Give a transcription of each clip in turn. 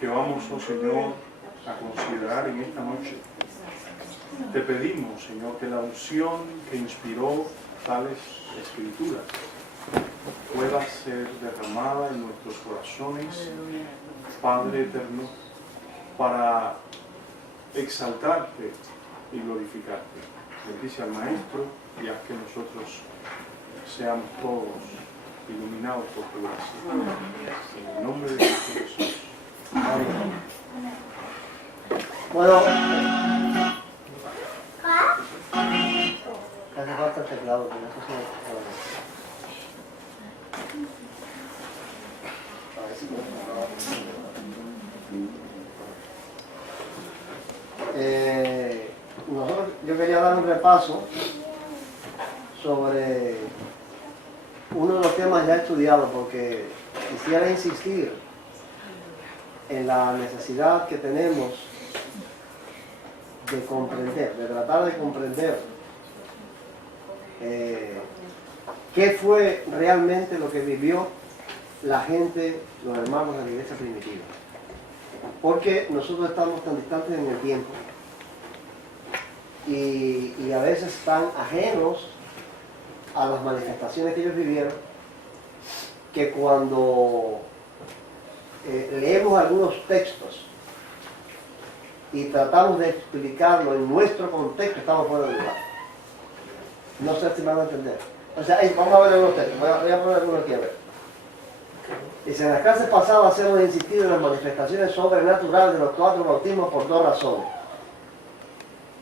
que vamos, oh Señor, a considerar en esta noche. Te pedimos, Señor, que la unción que inspiró tales escrituras pueda ser derramada en nuestros corazones, Padre eterno, para exaltarte y glorificarte. Bendice al Maestro y haz que nosotros seamos todos iluminados por tu gracia. En el nombre de Cristo Jesús. Amén. Bueno, hace falta el teclado, pero eso sí. A ver si yo quería dar un repaso sobre uno de los temas ya estudiados, porque quisiera insistir en la necesidad que tenemos de comprender, de tratar de comprender qué fue realmente lo que vivió la gente, los hermanos de la iglesia primitiva. Porque nosotros estamos tan distantes en el tiempo y a veces tan ajenos a las manifestaciones que ellos vivieron, que cuando leemos algunos textos y tratamos de explicarlo en nuestro contexto, estamos fuera de lugar. No sé si me van a entender. O sea, vamos a ver algunos textos, voy a poner algunos aquí a ver. Dice, en las clases pasadas hemos insistido en las manifestaciones sobrenaturales de los 4 bautismos por 2 razones.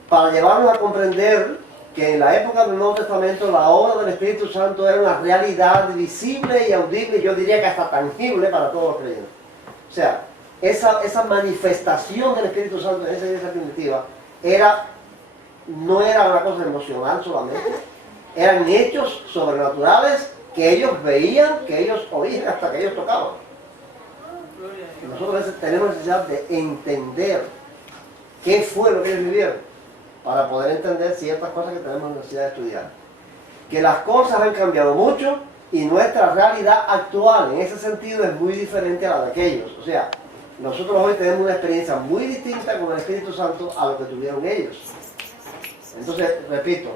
Para llevarnos a comprender que en la época del Nuevo Testamento la obra del Espíritu Santo era una realidad visible y audible, yo diría que hasta tangible para todos los creyentes. O sea, esa manifestación del Espíritu Santo en esa iglesia primitiva no era una cosa emocional solamente, eran hechos sobrenaturales que ellos veían, que ellos oían, hasta que ellos tocaban. Y nosotros a veces tenemos necesidad de entender qué fue lo que ellos vivieron, para poder entender ciertas cosas que tenemos necesidad de estudiar. Que las cosas han cambiado mucho y nuestra realidad actual en ese sentido es muy diferente a la de aquellos. O sea, nosotros hoy tenemos una experiencia muy distinta con el Espíritu Santo a lo que tuvieron ellos. Entonces, repito,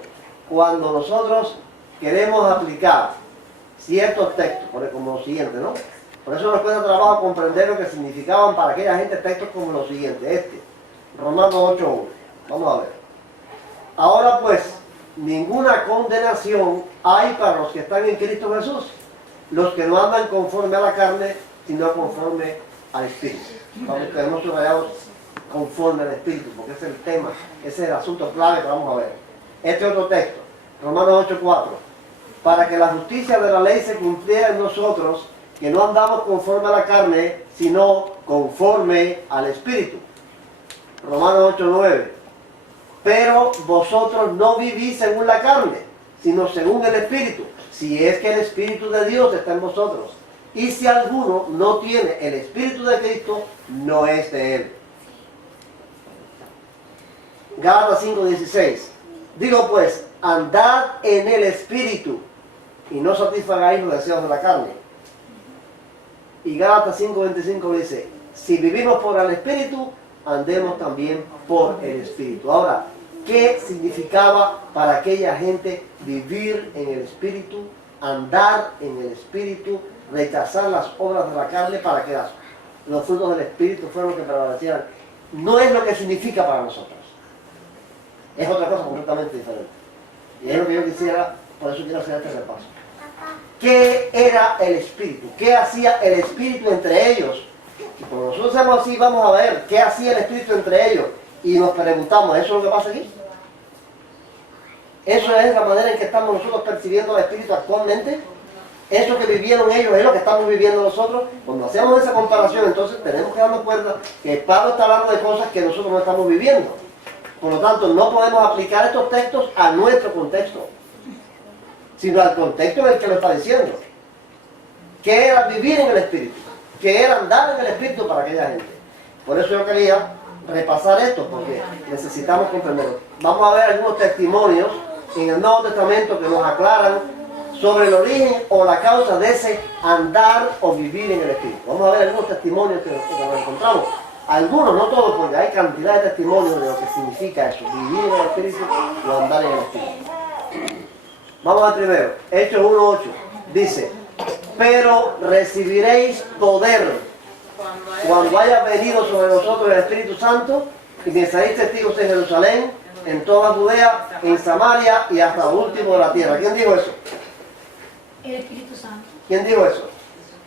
cuando nosotros queremos aplicar ciertos textos, como lo siguiente, ¿no? Por eso nos cuesta trabajo comprender lo que significaban para aquella gente textos como lo siguiente, Romanos 8:1. Vamos a ver. Ahora pues, ninguna condenación hay para los que están en Cristo Jesús, los que no andan conforme a la carne, sino conforme al Espíritu. Vamos, tenemos subrayados conforme al Espíritu, porque ese es el tema, ese es el asunto clave que vamos a ver. Este otro texto, Romanos 8:4. Para que la justicia de la ley se cumpliera en nosotros, que no andamos conforme a la carne, sino conforme al Espíritu. Romanos 8:9. Pero vosotros no vivís según la carne, sino según el Espíritu, si es que el Espíritu de Dios está en vosotros. Y si alguno no tiene el Espíritu de Cristo, no es de él. Gálatas 5:16. Digo pues, andad en el Espíritu, y no satisfagáis los deseos de la carne. Y Gálatas 5:25 dice, si vivimos por el Espíritu, andemos también por el Espíritu. Ahora, ¿qué significaba para aquella gente vivir en el Espíritu, andar en el Espíritu, rechazar las obras de la carne para que los frutos del Espíritu fueran los que prevalecieran? No es lo que significa para nosotros. Es otra cosa completamente diferente. Y es lo que yo quisiera, por eso quiero hacer este repaso. ¿Qué era el Espíritu? ¿Qué hacía el Espíritu entre ellos? Y como nosotros hacemos así, vamos a ver qué hacía el Espíritu entre ellos. Y nos preguntamos, ¿eso es lo que pasa aquí? ¿Eso es la manera en que estamos nosotros percibiendo el Espíritu actualmente? ¿Eso que vivieron ellos es lo que estamos viviendo nosotros? Cuando hacemos esa comparación, entonces tenemos que darnos cuenta que Pablo está hablando de cosas que nosotros no estamos viviendo. Por lo tanto, no podemos aplicar estos textos a nuestro contexto, sino al contexto en el que lo está diciendo. ¿Qué era vivir en el Espíritu? ¿Qué era andar en el Espíritu para aquella gente? Por eso yo quería repasar esto, porque necesitamos comprenderlo. Vamos a ver algunos testimonios en el Nuevo Testamento que nos aclaran sobre el origen o la causa de ese andar o vivir en el Espíritu. Vamos a ver algunos testimonios que nos encontramos. Algunos, no todos, porque hay cantidad de testimonios de lo que significa eso, vivir en el Espíritu o andar en el Espíritu. Vamos al primero, Hechos 1:8. Dice, pero recibiréis poder cuando haya venido sobre vosotros el Espíritu Santo y me seréis testigos en Jerusalén, en toda Judea, en Samaria y hasta el último de la tierra. ¿Quién dijo eso? El Espíritu Santo. ¿Quién dijo eso?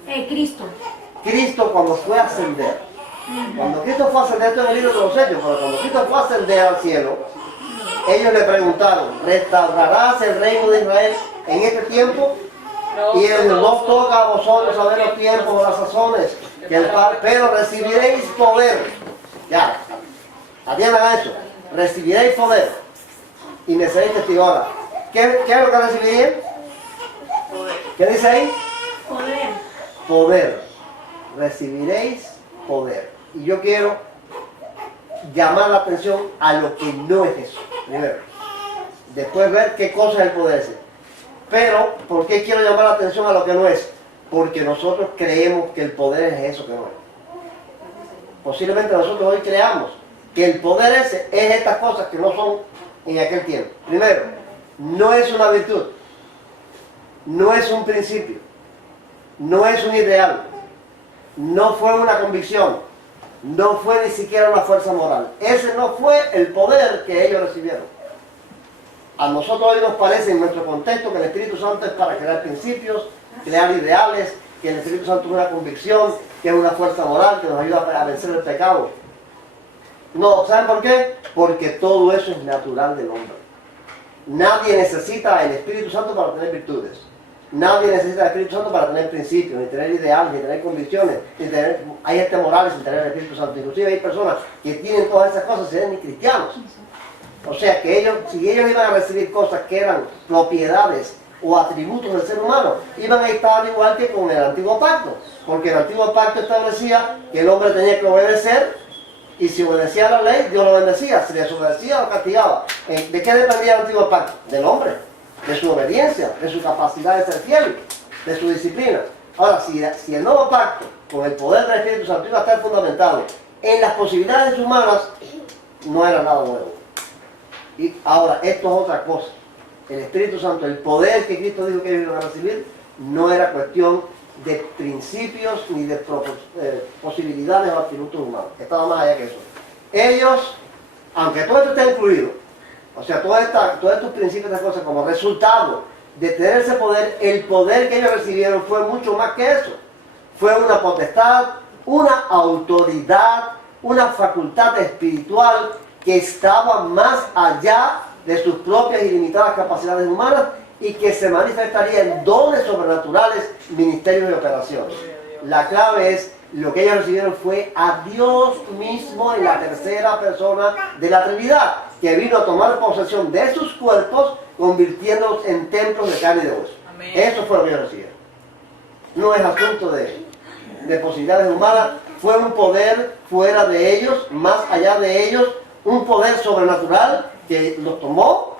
Cristo. Cristo cuando fue a ascender. Cuando Cristo fue a ascender, esto es el libro de los Hechos, pero cuando Cristo fue a ascender al cielo, ellos le preguntaron, ¿restaurarás el reino de Israel en este tiempo? Y él no toca a vosotros saber los tiempos o las sazones, pero recibiréis poder. Ya, atiendan a eso. Recibiréis poder y me seréis testigos. Ahora, ¿qué es lo que recibirían? ¿Qué dice ahí? Poder. Poder. Recibiréis poder. Y yo quiero llamar la atención a lo que no es eso. Primero. Después ver qué cosa es el poder ese. Pero, ¿por qué quiero llamar la atención a lo que no es? Porque nosotros creemos que el poder es eso que no es. Posiblemente nosotros hoy creamos que el poder ese es estas cosas que no son en aquel tiempo. Primero, no es una virtud, no es un principio, no es un ideal, no fue una convicción, no fue ni siquiera una fuerza moral. Ese no fue el poder que ellos recibieron. A nosotros hoy nos parece en nuestro contexto que el Espíritu Santo es para crear principios, crear ideales, que el Espíritu Santo es una convicción, que es una fuerza moral que nos ayuda a vencer el pecado. No, ¿saben por qué? Porque todo eso es natural del hombre. Nadie necesita el Espíritu Santo para tener virtudes. Nadie necesita el Espíritu Santo para tener principios, ni tener ideales, ni tener convicciones, ni tener, hay gente morales sin tener el Espíritu Santo. Inclusive hay personas que tienen todas esas cosas y ni cristianos. O sea que ellos, si ellos iban a recibir cosas que eran propiedades o atributos del ser humano, iban a estar igual que con el Antiguo Pacto. Porque el Antiguo Pacto establecía que el hombre tenía que obedecer. Y si obedecía a la ley, Dios lo bendecía. Si desobedecía, lo castigaba. ¿De qué dependía el Antiguo Pacto? Del hombre, de su obediencia, de su capacidad de ser fiel, de su disciplina. Ahora, si el nuevo pacto, con el poder del Espíritu Santo, iba a estar fundamentado en las posibilidades humanas, no era nada nuevo. Y ahora, esto es otra cosa. El Espíritu Santo, el poder que Cristo dijo que ellos iban a recibir, no era cuestión de principios ni de posibilidades o atributos humanos. Estaba más allá que eso. Ellos, aunque todo esto está incluido, o sea, todos estos principios de cosas como resultado de tener ese poder, el poder que ellos recibieron fue mucho más que eso. Fue una potestad, una autoridad, una facultad espiritual que estaba más allá de sus propias y limitadas capacidades humanas y que se manifestaría en dones sobrenaturales, ministerios y operaciones. La clave es, lo que ellos recibieron fue a Dios mismo en la tercera persona de la Trinidad, que vino a tomar posesión de sus cuerpos, convirtiéndolos en templos de carne y de hueso. Eso fue lo que ellos recibieron. No es asunto de posibilidades humanas, fue un poder fuera de ellos, más allá de ellos, un poder sobrenatural que los tomó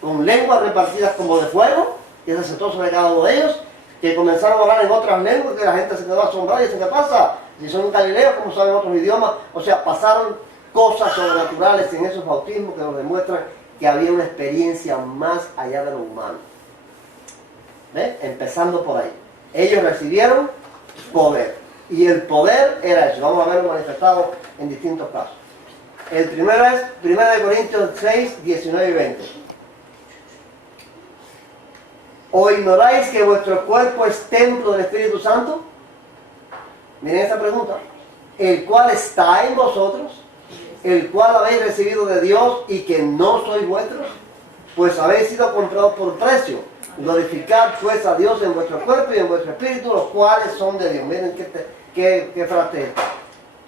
con lenguas repartidas como de fuego, que se sentó sobre cada uno de ellos, que comenzaron a hablar en otras lenguas, que la gente se quedó asombrada y dice, ¿qué pasa? Si son galileos, ¿cómo saben otros idiomas? O sea, pasaron cosas sobrenaturales en esos bautismos que nos demuestran que había una experiencia más allá de lo humano. ¿Ves? Empezando por ahí. Ellos recibieron poder. Y el poder era eso. Vamos a verlo manifestado en distintos casos. El primero es 1 Corintios 6, 19 y 20. ¿O ignoráis que vuestro cuerpo es templo del Espíritu Santo? Miren esta pregunta. El cual está en vosotros, el cual habéis recibido de Dios y que no sois vuestros, pues habéis sido comprados por precio. Glorificad pues a Dios en vuestro cuerpo y en vuestro espíritu, los cuales son de Dios. Miren qué frase es esta.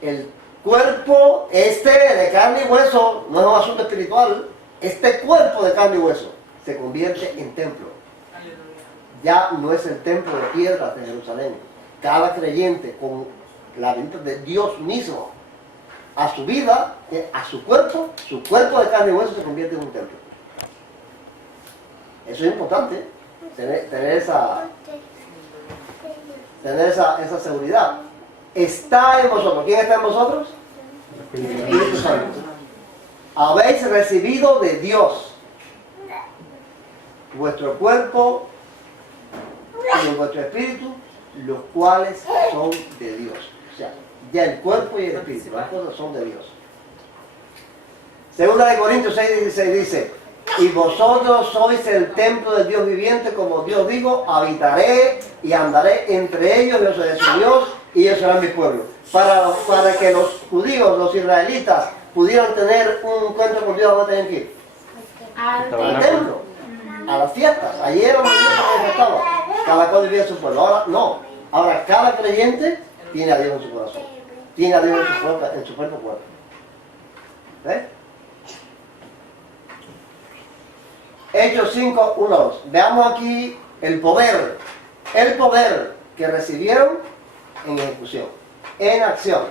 El cuerpo de carne y hueso no es un asunto espiritual. Este cuerpo de carne y hueso se convierte en templo. Ya no es el templo de piedras de Jerusalén. Cada creyente con la vista de Dios mismo a su vida, a su cuerpo de carne y hueso se convierte en un templo. Eso es importante. tener esa seguridad. Está en vosotros. ¿Quién está en vosotros? El Espíritu Santo. Habéis recibido de Dios vuestro cuerpo y vuestro espíritu, los cuales son de Dios. O sea, ya el cuerpo y el espíritu, las cosas son de Dios. Segunda de Corintios 6:16 dice: y vosotros sois el templo del Dios viviente, como Dios dijo: habitaré y andaré entre ellos, yo seré su Dios y ellos serán mi pueblo. Para que los judíos, los israelitas, pudieran tener un encuentro con Dios, ¿dónde tenían que ir? Al templo, a las fiestas. Allí era donde Dios se manifestaba. Cada cual vivía en su pueblo. Ahora no. Ahora cada creyente tiene a Dios en su corazón. Tiene a Dios en su propio cuerpo. ¿Ves? Hechos 5, 1, 2. Veamos aquí el poder que recibieron en ejecución, en acción.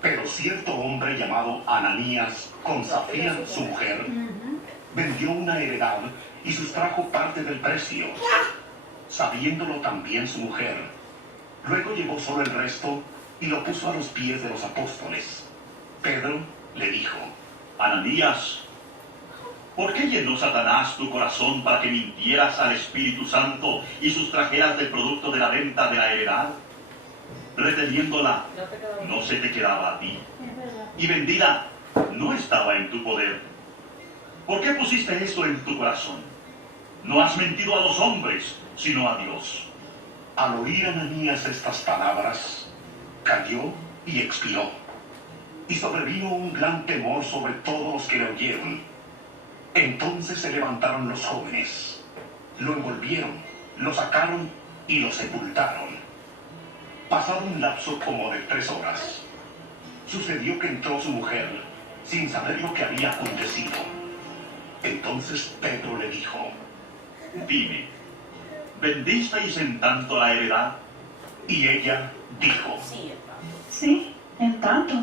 Pero cierto hombre llamado Ananías, con Zafira su mujer, vendió una heredad y sustrajo parte del precio, sabiéndolo también su mujer. Luego llevó solo el resto y lo puso a los pies de los apóstoles. Pedro le dijo: Ananías, ¿por qué llenó Satanás tu corazón para que mintieras al Espíritu Santo y sustrajeras del producto de la venta de la heredad? Reteniéndola, no se te quedaba a ti, y vendida, no estaba en tu poder. ¿Por qué pusiste eso en tu corazón? No has mentido a los hombres, sino a Dios. Al oír Ananías estas palabras, cayó y expiró. Y sobrevino un gran temor sobre todos los que le oyeron. Entonces se levantaron los jóvenes, lo envolvieron, lo sacaron y lo sepultaron. Pasado un lapso como de 3 horas, sucedió que entró su mujer, sin saber lo que había acontecido. Entonces Pedro le dijo: dime, ¿vendisteis en tanto la heredad? Y ella dijo: Sí, en tanto.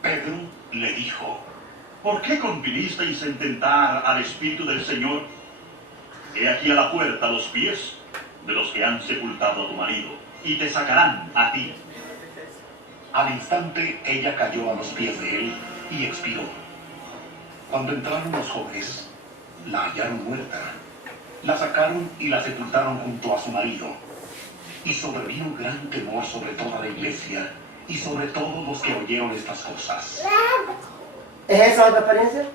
Pedro le dijo: ¿por qué convinisteis en tentar al Espíritu del Señor? He aquí a la puerta los pies de los que han sepultado a tu marido, y te sacarán a ti. Al instante ella cayó a los pies de él y expiró. Cuando entraron los jóvenes, la hallaron muerta. La sacaron y la sepultaron junto a su marido. Y sobrevino gran temor sobre toda la iglesia y sobre todos los que oyeron estas cosas. ¿Es esa nuestra experiencia?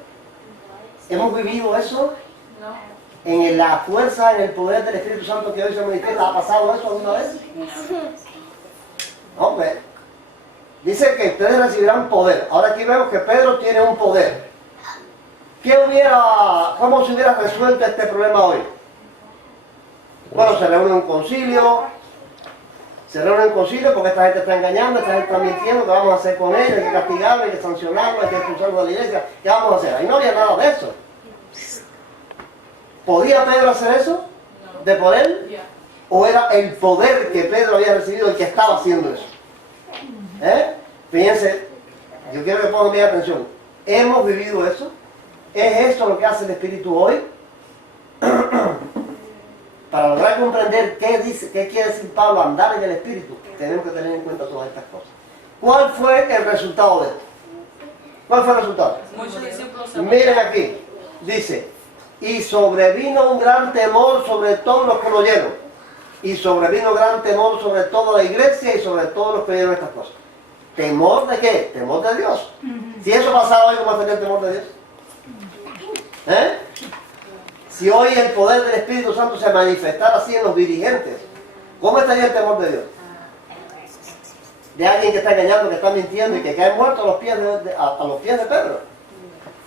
¿Hemos vivido eso? En la fuerza, en el poder del Espíritu Santo que hoy se manifiesta. ¿Ha pasado eso alguna vez? Hombre, dice que ustedes recibirán poder. Ahora aquí vemos que Pedro tiene un poder. ¿Cómo se hubiera resuelto este problema hoy? Bueno, se reúne un concilio. Porque esta gente está engañando, esta gente está mintiendo. ¿Qué vamos a hacer con ellos? Hay que castigarlo, hay que sancionarlo, hay que expulsarlo de la iglesia. ¿Qué vamos a hacer? Ahí no había nada de eso. ¿Podía Pedro hacer eso? ¿De poder? ¿O era el poder que Pedro había recibido el que estaba haciendo eso? Fíjense, yo quiero que pongan mi atención. ¿Hemos vivido eso? ¿Es esto lo que hace el Espíritu hoy? Para lograr comprender qué quiere decir Pablo andar en el Espíritu, tenemos que tener en cuenta todas estas cosas. ¿Cuál fue el resultado de esto? ¿Cuál fue el resultado? Muchos discípulos. Miren aquí, dice: y sobrevino un gran temor sobre todos los que lo oyeron. Y sobrevino gran temor sobre toda la iglesia y sobre todos los que oyeron estas cosas. ¿Temor de qué? Temor de Dios. Si eso pasaba hoy, ¿cómo estaría el temor de Dios? Si hoy el poder del Espíritu Santo se manifestara así en los dirigentes, ¿cómo estaría el temor de Dios? De alguien que está engañando, que está mintiendo y que cae muerto a los pies de Pedro.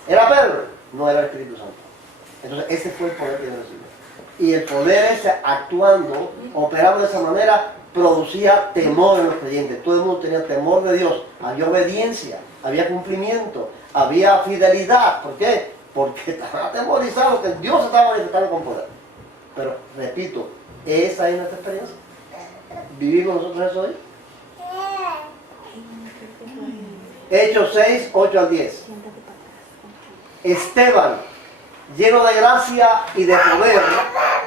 ¿Era Pedro? No, era el Espíritu Santo. Entonces ese fue el poder que Dios recibió. Y el poder ese, actuando, operando de esa manera, producía temor en los creyentes. Todo el mundo tenía temor de Dios. Había obediencia, había cumplimiento, había fidelidad. ¿Por qué? Porque estaban atemorizados que Dios estaba manifestando con poder. Pero, repito, esa es nuestra experiencia. ¿Vivimos nosotros eso hoy? Hechos 6, 8 al 10. Esteban, lleno de gracia y de poder,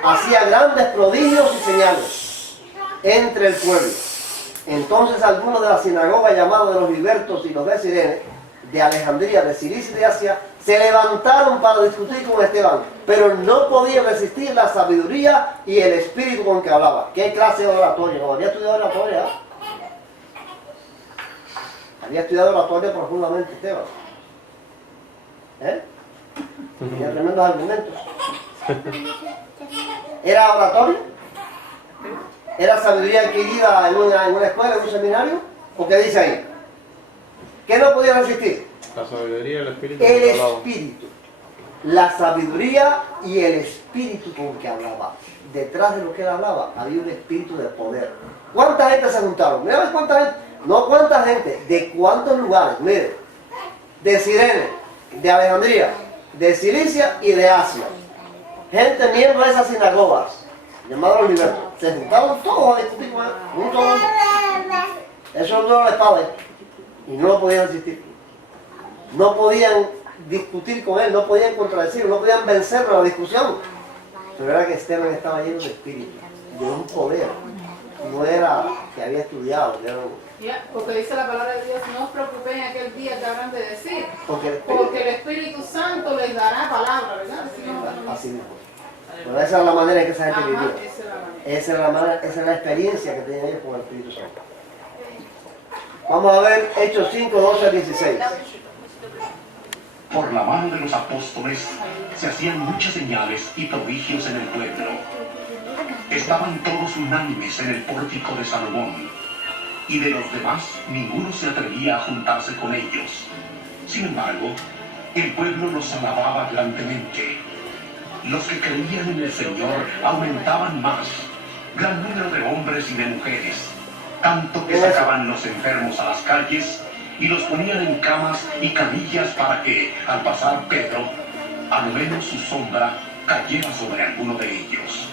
hacía grandes prodigios y señales entre el pueblo. Entonces algunos de la sinagoga, llamados de los libertos y los de Cirene, de Alejandría, de Cilicia y de Asia, se levantaron para discutir con Esteban, pero no podían resistir la sabiduría y el espíritu con que hablaba. ¿Qué clase de oratoria? ¿No había estudiado oratoria? Había estudiado oratoria profundamente Esteban. Tenía tremendos argumentos. ¿Era oratoria? ¿Era sabiduría adquirida en una escuela, en un seminario? ¿O qué dice ahí? ¿Qué no podía resistir? La sabiduría y el espíritu. El espíritu. La sabiduría y el espíritu con que hablaba. Detrás de lo que él hablaba había un espíritu de poder. ¿Cuánta gente se juntaron? Mira cuánta gente. No cuánta gente, de cuántos lugares. Mire, de Cirene, de Alejandría, de Cilicia y de Asia. Gente miembro de esas sinagogas, llamados los libertos. Se juntaron todos a discutir con él. Eso no les padre. Y no lo podían resistir. No podían discutir con él, no podían contradecirlo, no podían vencerlo en la discusión. Pero era que Esteban estaba lleno de espíritu, de un poder. No era que había estudiado, era porque dice la palabra de Dios, no os preocupéis en aquel día que habrán de decir, porque el Espíritu Santo les dará palabra, ¿verdad? así mismo. Pero esa es la manera en que esa gente Ajá, vivió. esa es la manera. Esa es la experiencia que tenían ellos con el Espíritu Santo. Vamos a ver Hechos 5, 12 a 16. Por la mano de los apóstoles se hacían muchas señales y prodigios en el pueblo. Estaban todos unánimes en el pórtico de Salomón, y de los demás ninguno se atrevía a juntarse con ellos. Sin embargo, el pueblo los alababa grandemente. Los que creían en el Señor aumentaban más, gran número de hombres y de mujeres, tanto que sacaban los enfermos a las calles y los ponían en camas y camillas para que, al pasar Pedro, a lo menos su sombra cayera sobre alguno de ellos.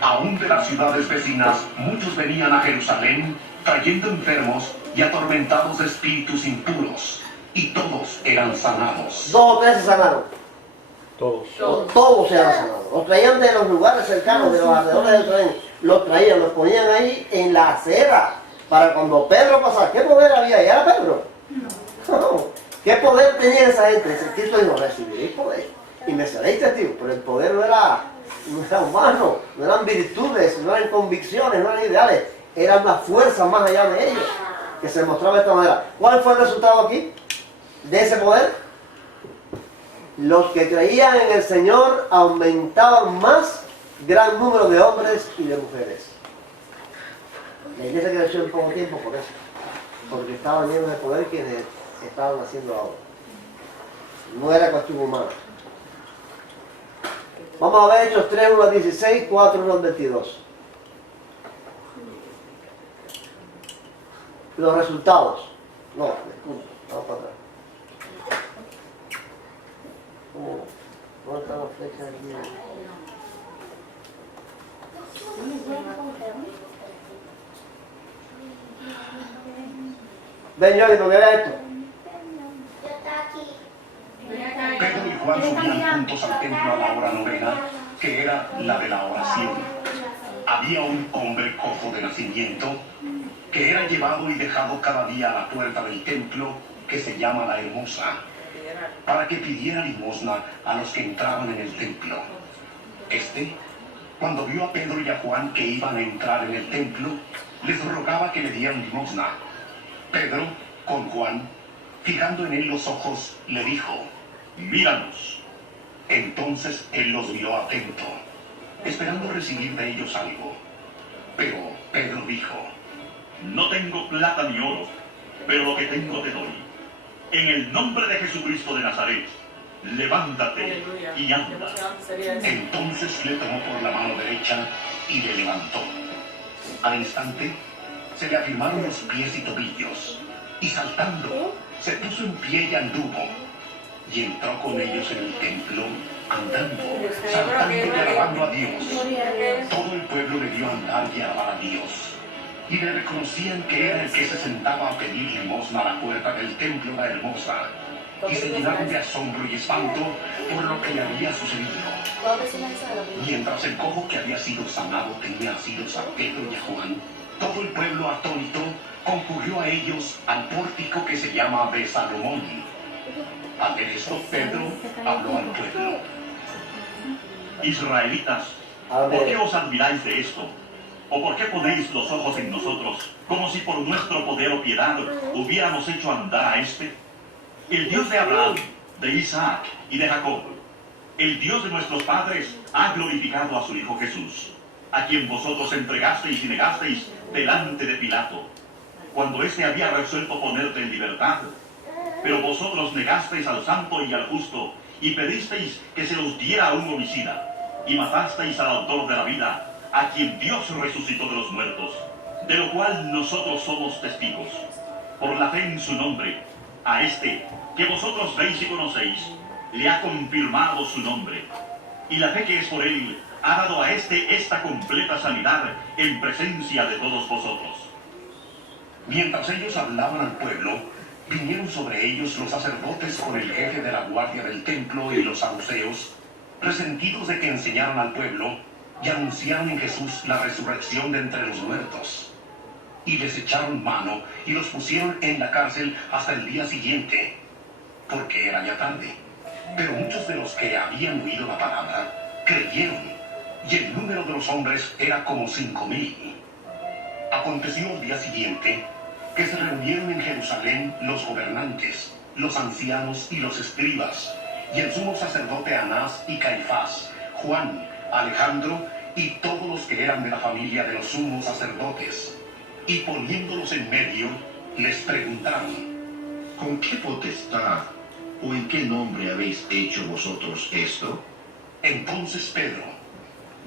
Aún de las ciudades vecinas, muchos venían a Jerusalén trayendo enfermos y atormentados de espíritus impuros, y todos eran sanados. 2 o 3 se sanaron. Todos. Todos se han sanado. Los traían de los lugares cercanos, de los alrededores del tren. Los traían, los ponían ahí en la acera. Para cuando Pedro pasara. ¿Qué poder había ahí? ¿Era Pedro? No. ¿Qué poder tenía esa gente? Cristo dijo, recibiréis poder y me seréis testigos. Pero el poder no era humano, no eran virtudes, no eran convicciones, no eran ideales. Era una fuerza más allá de ellos que se mostraba de esta manera. ¿Cuál fue el resultado aquí de ese poder? Los que creían en el Señor aumentaban más, gran número de hombres y de mujeres. La iglesia creció en poco tiempo por eso, porque estaban llenos de poder quienes estaban haciendo ahora. No era cuestión humana. Vamos a ver Hechos 3, 1 al 16, 4, 1 al 22. Los resultados. No, disculpa, vamos para atrás. ¿Dónde están las flechas aquí? Ven, Johnny, ¿qué era esto? Pedro y Juan subían juntos al templo a la hora novena, que era la de la oración. Había un hombre cojo de nacimiento que era llevado y dejado cada día a la puerta del templo, que se llama la Hermosa, para que pidiera limosna a los que entraban en el templo. Cuando vio a Pedro y a Juan que iban a entrar en el templo, les rogaba que le dieran limosna. Pedro, con Juan, fijando en él los ojos, le dijo, míranos. Entonces él los miró atento, esperando recibir de ellos algo. Pero Pedro dijo, no tengo plata ni oro, pero lo que tengo te doy. En el nombre de Jesucristo de Nazaret, levántate y anda. Entonces le tomó por la mano derecha y le levantó. Al instante se le afirmaron los pies y tobillos, y saltando se puso en pie y anduvo, y entró con ellos en el templo, andando, saltando y alabando a Dios. Todo el pueblo le vio andar y alabar a Dios, y le reconocían que era el que se sentaba a pedir limosna a la puerta del templo la Hermosa, y se llenaron de asombro y espanto por lo que le había sucedido. Mientras el cojo que había sido sanado tenía asidos a Pedro y a Juan, todo el pueblo atónito concurrió a ellos al pórtico que se llama de Salomón. Al ver esto, Pedro habló al pueblo. Israelitas, ¿por qué os admiráis de esto? ¿O por qué ponéis los ojos en nosotros, como si por nuestro poder o piedad hubiéramos hecho andar a este? El Dios de Abraham, de Isaac y de Jacob, el Dios de nuestros padres, ha glorificado a su Hijo Jesús, a quien vosotros entregasteis y negasteis delante de Pilato, cuando éste había resuelto ponerte en libertad. Pero vosotros negasteis al santo y al justo, y pedisteis que se os diera a un homicida, y matasteis al autor de la vida, a quien Dios resucitó de los muertos, de lo cual nosotros somos testigos. Por la fe en su nombre, a este, que vosotros veis y conocéis, le ha confirmado su nombre. Y la fe que es por él, ha dado a este esta completa sanidad en presencia de todos vosotros. Mientras ellos hablaban al pueblo, vinieron sobre ellos los sacerdotes con el jefe de la guardia del templo y los saduceos, resentidos de que enseñaran al pueblo y anunciaron en Jesús la resurrección de entre los muertos. Y les echaron mano y los pusieron en la cárcel hasta el día siguiente, porque era ya tarde. Pero muchos de los que habían oído la palabra creyeron, y el número de los hombres era como 5,000. Aconteció el día siguiente que se reunieron en Jerusalén los gobernantes, los ancianos y los escribas, y el sumo sacerdote Anás y Caifás, Juan, Alejandro y todos los que eran de la familia de los sumos sacerdotes. Y poniéndolos en medio, les preguntaron: ¿con qué potestad o en qué nombre habéis hecho vosotros esto? Entonces Pedro,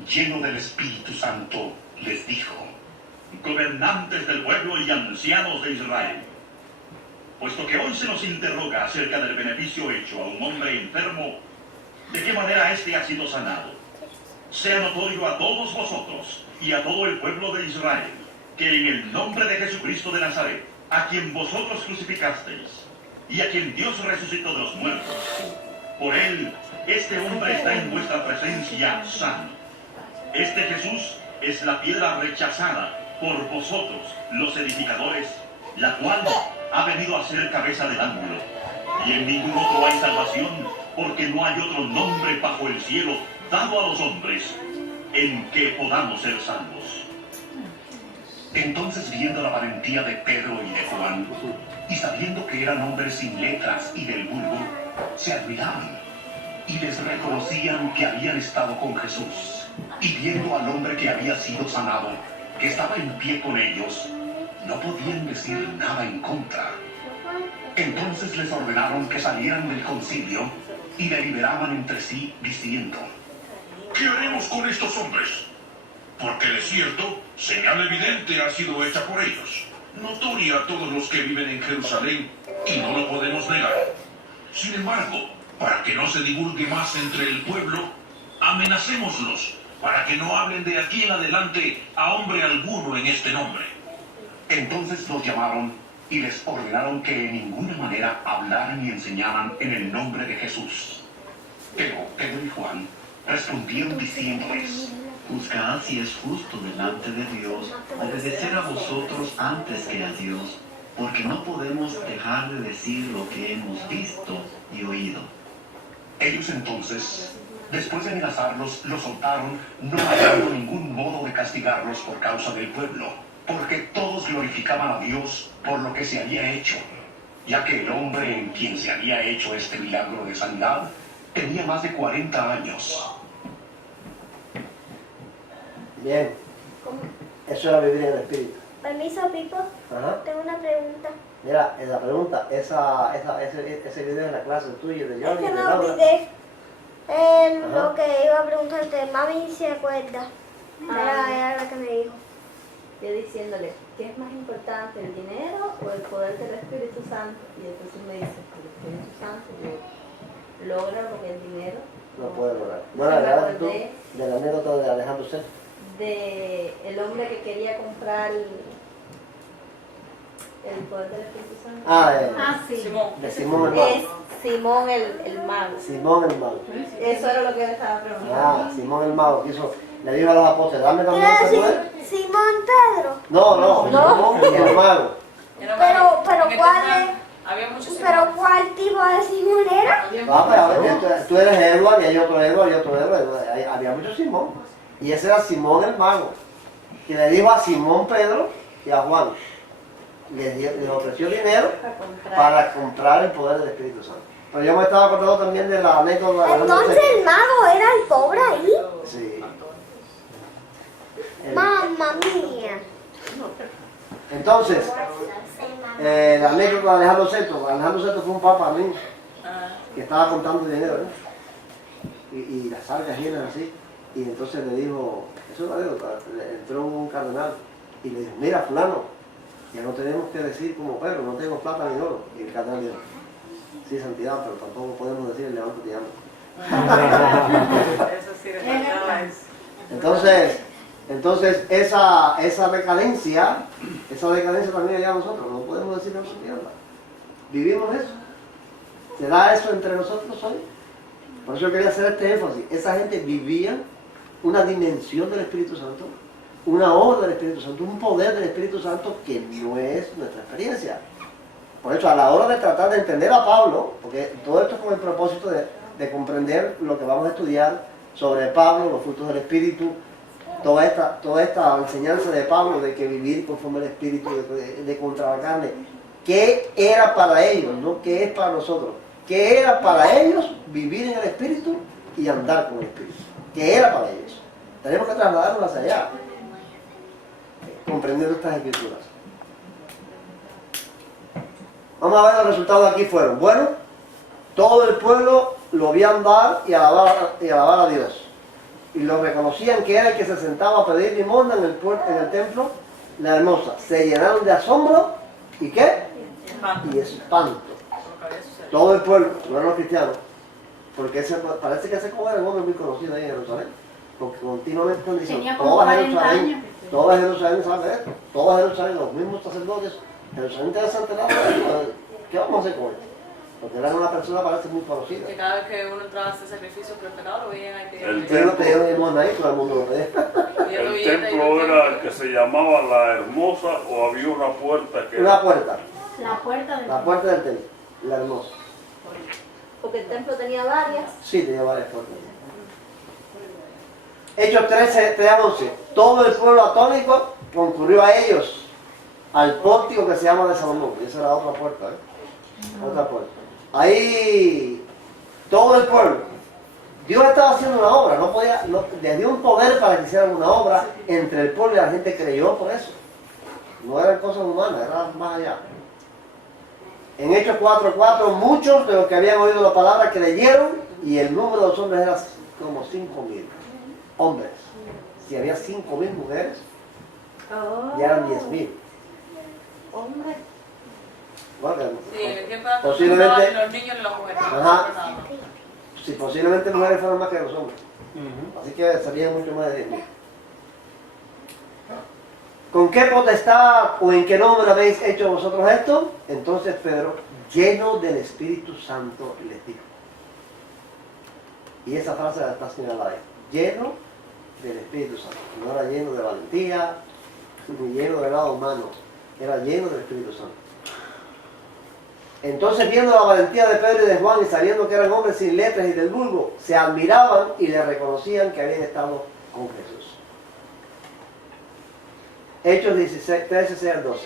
lleno del Espíritu Santo, les dijo: gobernantes del pueblo y ancianos de Israel, puesto que hoy se nos interroga acerca del beneficio hecho a un hombre enfermo, de qué manera éste ha sido sanado, sea notorio a todos vosotros y a todo el pueblo de Israel, que en el nombre de Jesucristo de Nazaret, a quien vosotros crucificasteis, y a quien Dios resucitó de los muertos, por él, este hombre está en vuestra presencia sano. Este Jesús es la piedra rechazada por vosotros, los edificadores, la cual ha venido a ser cabeza del ángulo. Y en ningún otro hay salvación, porque no hay otro nombre bajo el cielo dado a los hombres en que podamos ser salvos. Entonces, viendo la valentía de Pedro y de Juan, y sabiendo que eran hombres sin letras y del vulgo, se admiraban y les reconocían que habían estado con Jesús. Y viendo al hombre que había sido sanado, que estaba en pie con ellos, no podían decir nada en contra. Entonces les ordenaron que salieran del concilio y deliberaban entre sí, diciendo: ¿qué haremos con estos hombres? Porque de cierto, señal evidente ha sido hecha por ellos, notoria a todos los que viven en Jerusalén, y no lo podemos negar. Sin embargo, para que no se divulgue más entre el pueblo, amenacémoslos, para que no hablen de aquí en adelante a hombre alguno en este nombre. Entonces los llamaron y les ordenaron que de ninguna manera hablaran ni enseñaran en el nombre de Jesús. Pero Pedro y Juan respondieron diciéndoles: juzgad si es justo delante de Dios obedecer a vosotros antes que a Dios, porque no podemos dejar de decir lo que hemos visto y oído. Ellos entonces, después de amenazarlos, los soltaron, no hallando ningún modo de castigarlos por causa del pueblo, porque todos glorificaban a Dios por lo que se había hecho, ya que el hombre en quien se había hecho este milagro de sanidad tenía más de 40 años. Bien, eso era vivir en el Espíritu. Permiso, Pipo. Ajá. Tengo una pregunta. Mira, la pregunta, ese video de la clase tuya, de Es Johnny, que de me Laura. olvidé Ajá. lo que iba a preguntarte. Mami se acuerda. Era la que me dijo. Yo diciéndole, ¿qué es más importante, el dinero o el poder del Espíritu Santo? Y entonces me dice, el Espíritu Santo logra lo que el dinero No puede lograr. Bueno, me ¿verdad tú? acordé De la anécdota de Alejandro C. de el hombre que quería comprar el poder del Espíritu Santo. Ah, sí. Simón. De Simón, hermano. Simón el mago. Simón el mago. Eso era lo que él estaba preguntando. Ah, Simón el mago, que hizo, le dijo a los apóstoles, dame también ¿Quiere ese poder. decir Simón Pedro? No, Simón el mago. Pero ¿cuál es? Había muchos ¿Pero cuál tipo de Simón era? A ver, tú eres Edward y hay otro Edward y otro Edward. Había mucho Simón. Y ese era Simón el mago. Y le dijo a Simón Pedro y a Juan. Les ofreció dinero para comprar el poder del Espíritu Santo. Pero yo me estaba acordando también de la anécdota de Entonces el mago era el pobre ahí. Sí. Mamma mía. Entonces, la anécdota de Alejandro VI. Alejandro VI fue un papa también que estaba contando dinero, ¿no? Y las arcas llenas así. Y entonces le dijo, eso es una anécdota, entró un cardenal y le dijo, mira fulano, ya no tenemos que decir como Pedro, no tengo plata ni oro. Y el cardenal dijo, sí, santidad, pero tampoco podemos decir levántate y anda. Eso sí, Entonces esa decadencia también hay a nosotros, no podemos decir levántate y anda. Vivimos eso. ¿Se da eso entre nosotros hoy? Por eso yo quería hacer este énfasis. Esa gente vivía una dimensión del Espíritu Santo, una obra del Espíritu Santo, un poder del Espíritu Santo que no es nuestra experiencia. Por eso, a la hora de tratar de entender a Pablo, porque todo esto es con el propósito de comprender lo que vamos a estudiar sobre Pablo, los frutos del Espíritu, toda esta enseñanza de Pablo de que vivir conforme al Espíritu, de contra la carne, ¿qué era para ellos? No ¿qué es para nosotros? ¿Qué era para ellos vivir en el Espíritu y andar con el Espíritu? ¿Qué era para ellos? Tenemos que trasladarnos hacia allá, comprendiendo estas escrituras. Vamos a ver los resultados aquí fueron. Bueno, todo el pueblo lo vio andar y alabar a Dios. Y lo reconocían que era el que se sentaba a pedir limosna en el templo, la hermosa. Se llenaron de asombro y ¿qué? Y espanto. Todo el pueblo, no eran los cristianos, porque parece que ese joven era un hombre muy conocido ahí en Jerusalén, porque continuamente están diciendo, Tenía como 40 años. toda Jerusalén sabe esto, toda Jerusalén, los mismos sacerdotes, Jerusalén te desantelaba, ¿qué vamos a hacer con esto? Porque era una persona parece muy conocida. Que cada vez que uno entraba a hacer sacrificio por el pecado, lo veían ahí. El Te dieron limosna ahí, todo el mundo lo veía. El templo era el que se llamaba La Hermosa o había una puerta que... Una puerta. La puerta del La puerta del templo, la hermosa. Porque el templo tenía varias. Sí, tenía varias puertas. Hechos 13, 11. Todo el pueblo atónico concurrió a ellos, al pórtico que se llama de Salomón. Y esa era otra puerta, Otra puerta. Ahí, todo el pueblo. Dios estaba haciendo una obra, les dio un poder para que hicieran una obra entre el pueblo y la gente creyó por eso. No eran cosas humanas, eran más allá. En Hechos 4:4, muchos de los que habían oído la palabra creyeron y el número de los hombres era como 5,000 hombres. Si había 5,000 mujeres, ya eran 10,000. Hombre. Bueno, Sí, en el tiempo eran posiblemente, los niños y las mujeres. ajá, sí, posiblemente mujeres fueron más que los hombres. Así que serían mucho más de 10,000. ¿Con qué potestad o en qué nombre habéis hecho vosotros esto? Entonces Pedro, lleno del Espíritu Santo, les dijo. Y esa frase está señalada ahí. Lleno del Espíritu Santo. No era lleno de valentía, ni lleno de lado humano. Era lleno del Espíritu Santo. Entonces, viendo la valentía de Pedro y de Juan y sabiendo que eran hombres sin letras y del vulgo, se admiraban y le reconocían que habían estado con Jesús. Hechos 13, 6 al 12.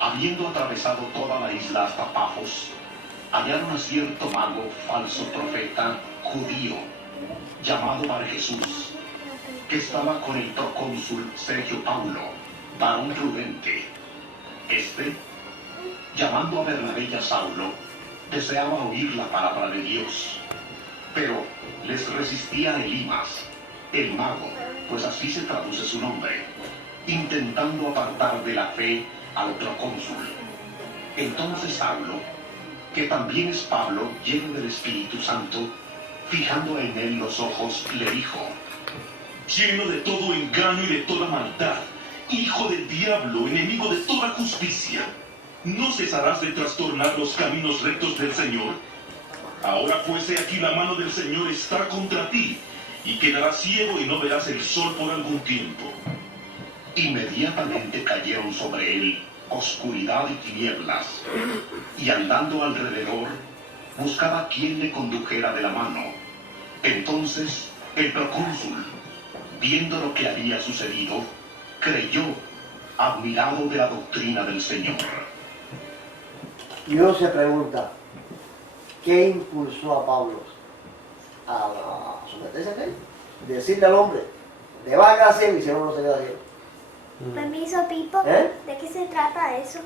Habiendo atravesado toda la isla hasta Pafos, hallaron a cierto mago, falso profeta, judío, llamado Bar Jesús, que estaba con el procónsul Sergio Paulo, varón prudente. Este, llamando a Bernabé y a Saulo, deseaba oír la palabra de Dios, pero les resistía Elimas, el mago, pues así se traduce su nombre, intentando apartar de la fe al procónsul. Entonces Saulo, que también es Pablo, lleno del Espíritu Santo, fijando en él los ojos, le dijo: lleno de todo engaño y de toda maldad, hijo del diablo, enemigo de toda justicia, ¿no cesarás de trastornar los caminos rectos del Señor? Ahora pues he aquí la mano del Señor está contra ti, y quedarás ciego y no verás el sol por algún tiempo. Inmediatamente cayeron sobre él oscuridad y tinieblas, y andando alrededor, buscaba quien le condujera de la mano. Entonces el procónsul, viendo lo que había sucedido, creyó, admirado de la doctrina del Señor. Y uno se pregunta, ¿qué impulsó a Pablo a someterse a aquello? Decirle al hombre, te va a quedar ciego y si no, no se queda ciego. Permiso, Pipo. ¿Eh? ¿De qué se trata eso?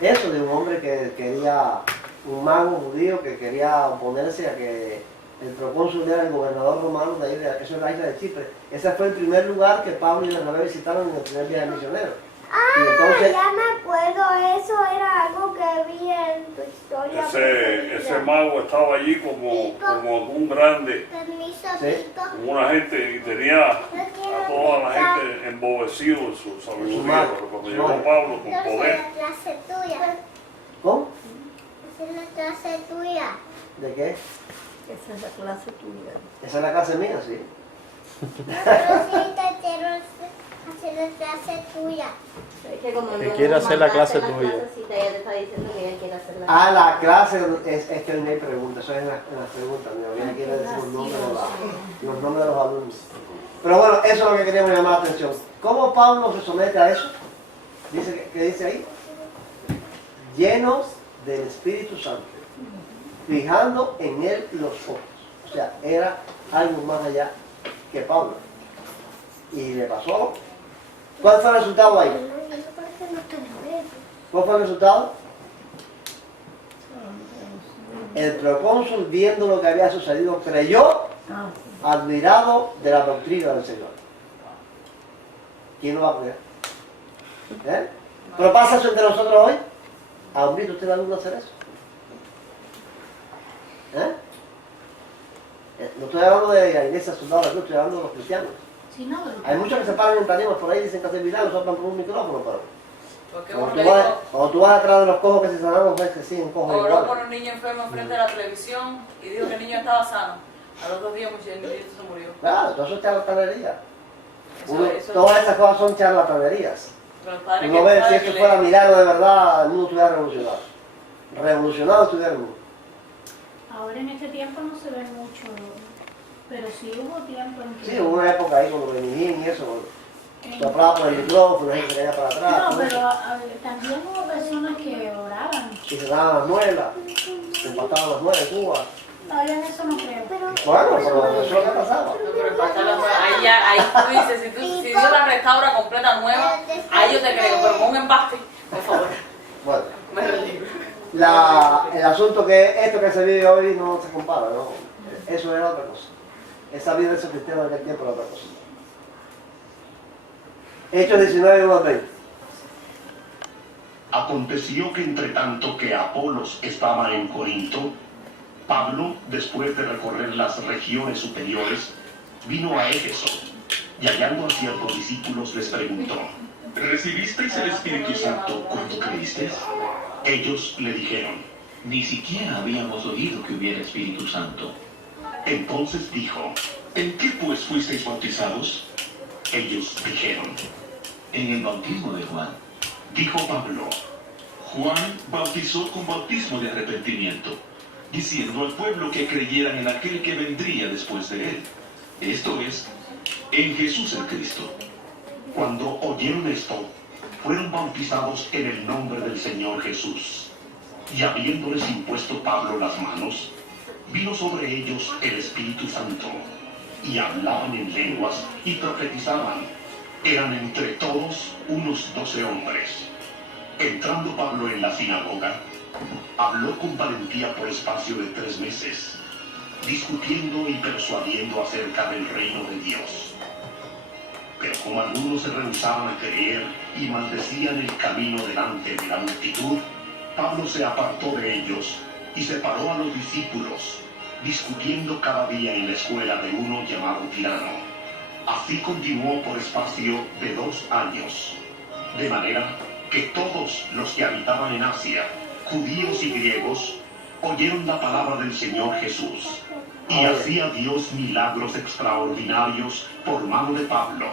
Eso de un hombre que quería, un mago judío que quería oponerse a que el procónsul era el gobernador romano de ahí, eso es la isla de Chipre. Ese fue el primer lugar que Pablo y Bernabé visitaron en el primer viaje misionero. Ah, Y entonces, ya me acuerdo, eso era algo que vi en tu historia. Ese mago estaba allí como un grande, Permiso, Sí. Pipo. como una gente, y tenía a toda la gente embobecido en su sabiduría. Pero cuando llegó Pablo con poder, Esa es la clase tuya. ¿cómo? Esa es la clase tuya. ¿De qué? Esa es la clase tuya. Esa es la clase mía, sí. Pero sí te quiero hacer la clase tuya. Es que como Que no quiere nos hacer la mandaste clase tuya. clasecita, ella te está diciendo que ella quiere hacer la Ah, la clase es que no hay preguntas, eso es en las preguntas. Mi abuela quiere decir los nombres de los alumnos. Pero bueno, eso es lo que queríamos llamar la atención. ¿Cómo Pablo se somete a eso? Dice, ¿qué dice ahí? Llenos del Espíritu Santo, fijando en él los ojos. O sea, era algo más allá que Pablo. Y le pasó. ¿Cuál fue el resultado ahí? ¿Cuál fue el resultado? El procónsul, viendo lo que había sucedido, creyó, admirado de la doctrina del Señor. ¿Quién no va a creer? ¿Eh? ¿Pero pasa eso entre nosotros hoy? ¿Ha visto usted alguno hacer eso? No estoy hablando de la iglesia soldada, estoy hablando de los cristianos. Sí, no, Hay muchos que se paran en tarimas por ahí y dicen que hacen milagros, soplan con un micrófono, pero Porque cuando tú vas atrás de los cojos que se sanaron, ves que siguen cojos oró iguales. por un niño enfermo frente a la televisión y dijo que el niño estaba sano. A los 2 días el niño se murió. Claro, todo eso es charlatanería. Eso- Todas esas cosas son charlatanerías. Pero el padre Uno que ve si sabe esto que fuera le- milagro de verdad, el mundo estuviera revolucionado. Revolucionado estuviera el mundo. ahora en este tiempo no se ve mucho, pero sí hubo tiempo en que... Sí, hubo una época ahí cuando Benigín y eso, cuando soplaba por el micrófono, la gente caía para atrás. No, todo pero eso. también hubo personas que oraban. Y se daban las muelas, se empataban las muelas en Cuba. No, yo en eso no creo. Bueno, pero eso es lo que pasaba. No, pero el pastor la mueve. Ahí tú dices, si Dios la restaura completa nueva, ahí yo te creo, pero con un empaste, por favor. Bueno, Me religo. el asunto que esto que se vive hoy no se compara, ¿no? Eso era otra cosa. Esa vida de esos cristianos de aquel tiempo era otra cosa. Hechos 19, 1 al 20. Aconteció que entre tanto que Apolos estaba en Corinto, Pablo, después de recorrer las regiones superiores, vino a Éfeso, y hallando a ciertos discípulos les preguntó, ¿Recibisteis el Espíritu Santo cuando creísteis? ellos le dijeron, Ni siquiera habíamos oído que hubiera Espíritu Santo. entonces dijo, ¿En qué pues fuisteis bautizados? ellos dijeron, En el bautismo de Juan. dijo Pablo, Juan bautizó con bautismo de arrepentimiento, diciendo al pueblo que creyeran en aquel que vendría después de él, esto es, en Jesús el Cristo. cuando oyeron esto, fueron bautizados en el nombre del Señor Jesús. Y habiéndoles impuesto Pablo las manos, vino sobre ellos el Espíritu Santo, y hablaban en lenguas y profetizaban. Eran entre todos unos 12 hombres. Entrando Pablo en la sinagoga, habló con valentía por espacio de 3 meses, discutiendo y persuadiendo acerca del reino de Dios. Pero como algunos se rehusaban a creer y maldecían el camino delante de la multitud, Pablo se apartó de ellos y separó a los discípulos, discutiendo cada día en la escuela de uno llamado Tirano. Así continuó por espacio de 2 años, de manera que todos los que habitaban en Asia, judíos y griegos, oyeron la palabra del Señor Jesús. Y hacía Dios milagros extraordinarios por mano de Pablo,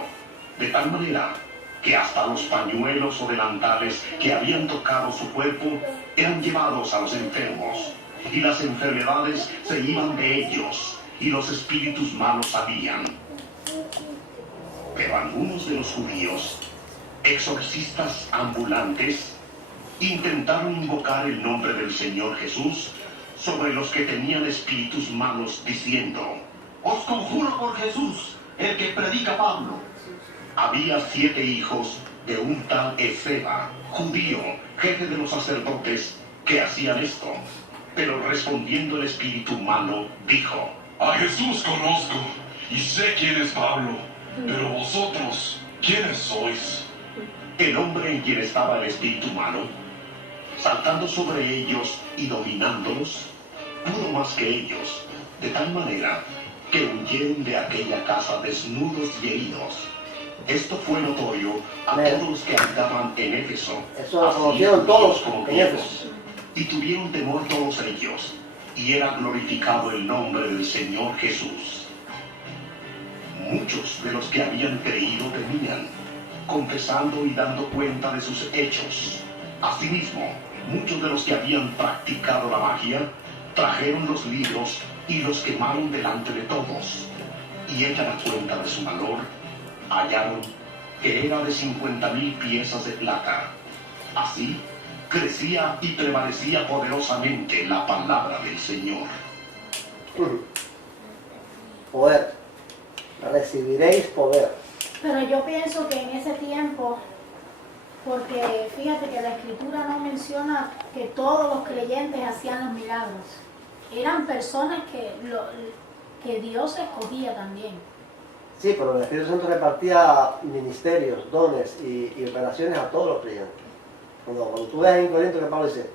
de tal manera que hasta los pañuelos o delantales que habían tocado su cuerpo eran llevados a los enfermos, y las enfermedades se iban de ellos, y los espíritus malos salían. Pero algunos de los judíos, exorcistas ambulantes, intentaron invocar el nombre del Señor Jesús sobre los que tenían espíritus malos, diciendo: os conjuro por Jesús, el que predica Pablo. Había 7 hijos de un tal Efeba, judío, jefe de los sacerdotes, que hacían esto. Pero respondiendo el espíritu malo, dijo: A Jesús conozco y sé quién es Pablo, pero vosotros, ¿quiénes sois? El hombre en quien estaba el espíritu malo, saltando sobre ellos y dominándolos, pudo más que ellos, de tal manera que huyeron de aquella casa desnudos y heridos. Esto fue notorio a todos los que habitaban en Éfeso, eso lo conocieron todos como en Éfeso, y tuvieron temor todos ellos, y era glorificado el nombre del Señor Jesús. Muchos de los que habían creído temían, confesando y dando cuenta de sus hechos. Asimismo, muchos de los que habían practicado la magia trajeron los libros y los quemaron delante de todos. Y hecha la cuenta de su valor, hallaron que era de 50,000 piezas de plata. Así crecía y prevalecía poderosamente la palabra del Señor. Poder. Recibiréis poder. Pero yo pienso que en ese tiempo, porque fíjate que la escritura no menciona que todos los creyentes hacían los milagros. Eran personas que Dios escogía también. Sí, pero el Espíritu Santo repartía ministerios, dones y operaciones a todos los creyentes. Cuando tú ves en Corintios que Pablo dice,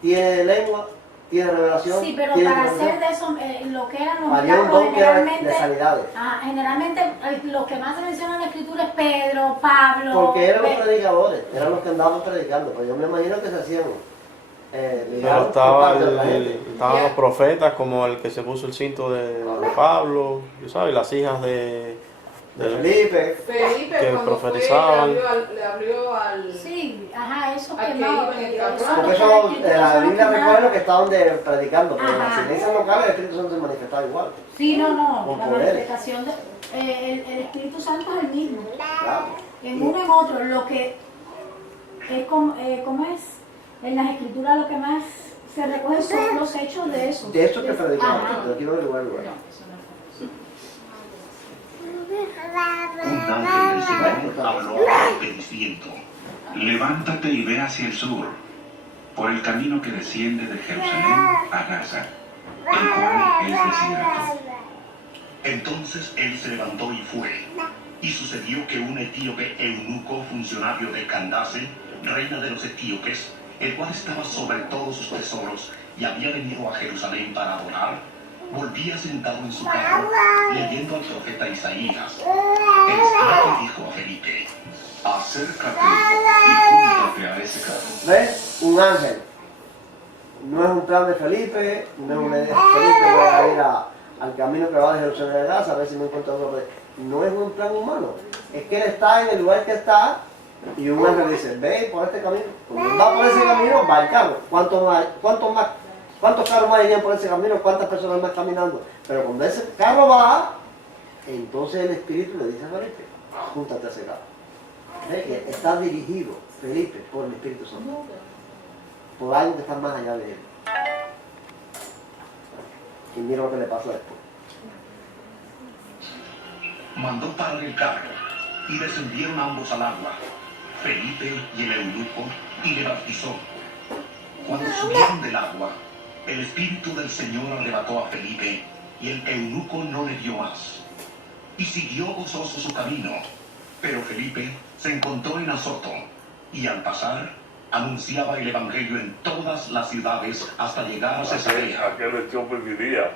tiene lengua, tiene revelación. Sí, pero tiene para revelación. hacer de eso lo que eran los Había un milagros don que era generalmente, de sanidades. generalmente los que más se mencionan en la escritura es Pedro, Pablo. Porque eran los predicadores, eran los que andaban predicando. Pues yo me imagino que se hacían. Pero estaban los profetas, como el que se puso el cinto de Pablo, ¿sabes? Las hijas de Felipe. Felipe que cuando profetizaban. le abrió al... Sí, ajá, eso al que que no. iba en el carro. Porque eso, la Biblia recuerda que estaban predicando, pero en las Ajá. iglesias locales el Espíritu Santo se manifestaba igual. Sí, no, Con la poderes. manifestación el Espíritu Santo es el mismo. Claro. En uno en otro, lo que es como es, en las escrituras lo que más se recoge son los hechos de eso. De eso que predicaban, Ajá. de aquí no hay lugar. Un ángel del Señor habló a Felipe diciendo: Levántate y ve hacia el sur, por el camino que desciende de Jerusalén a Gaza, el cual es desierto. Entonces él se levantó y fue. Y sucedió que un etíope eunuco, funcionario de Candace, reina de los etíopes, el cual estaba sobre todos sus tesoros y había venido a Jerusalén para adorar, volvía sentado en su carro, leyendo al profeta Isaías. El Espíritu dijo a Felipe: Acércate y júntate a ese carro. ¿Ves? Un ángel. No es un plan de Felipe, no es una idea de Felipe, voy a ir al camino que va de Jerusalén a Gaza, a ver si me encuentro otro. No es un plan humano. Es que él está en el lugar que está y un ángel dice, ve por este camino. Cuando él va por ese camino, va el carro. ¿Cuántos carros más irían por ese camino? ¿Cuántas personas más caminando? Pero cuando ese carro va, entonces el Espíritu le dice a Felipe, júntate a ese carro. ¿Ves? Que está dirigido, Felipe, por el Espíritu Santo. Por algo que está más allá de él. Y mira lo que le pasó después. mandó parar el carro y descendieron ambos al agua, Felipe y el eunuco, y le bautizó. Cuando subieron del agua, el Espíritu del Señor arrebató a Felipe y el eunuco no le dio más. Y siguió gozoso su camino. Pero Felipe se encontró en Azoto y al pasar anunciaba el Evangelio en todas las ciudades hasta llegar a Cesarea. Aquel etíope vivía.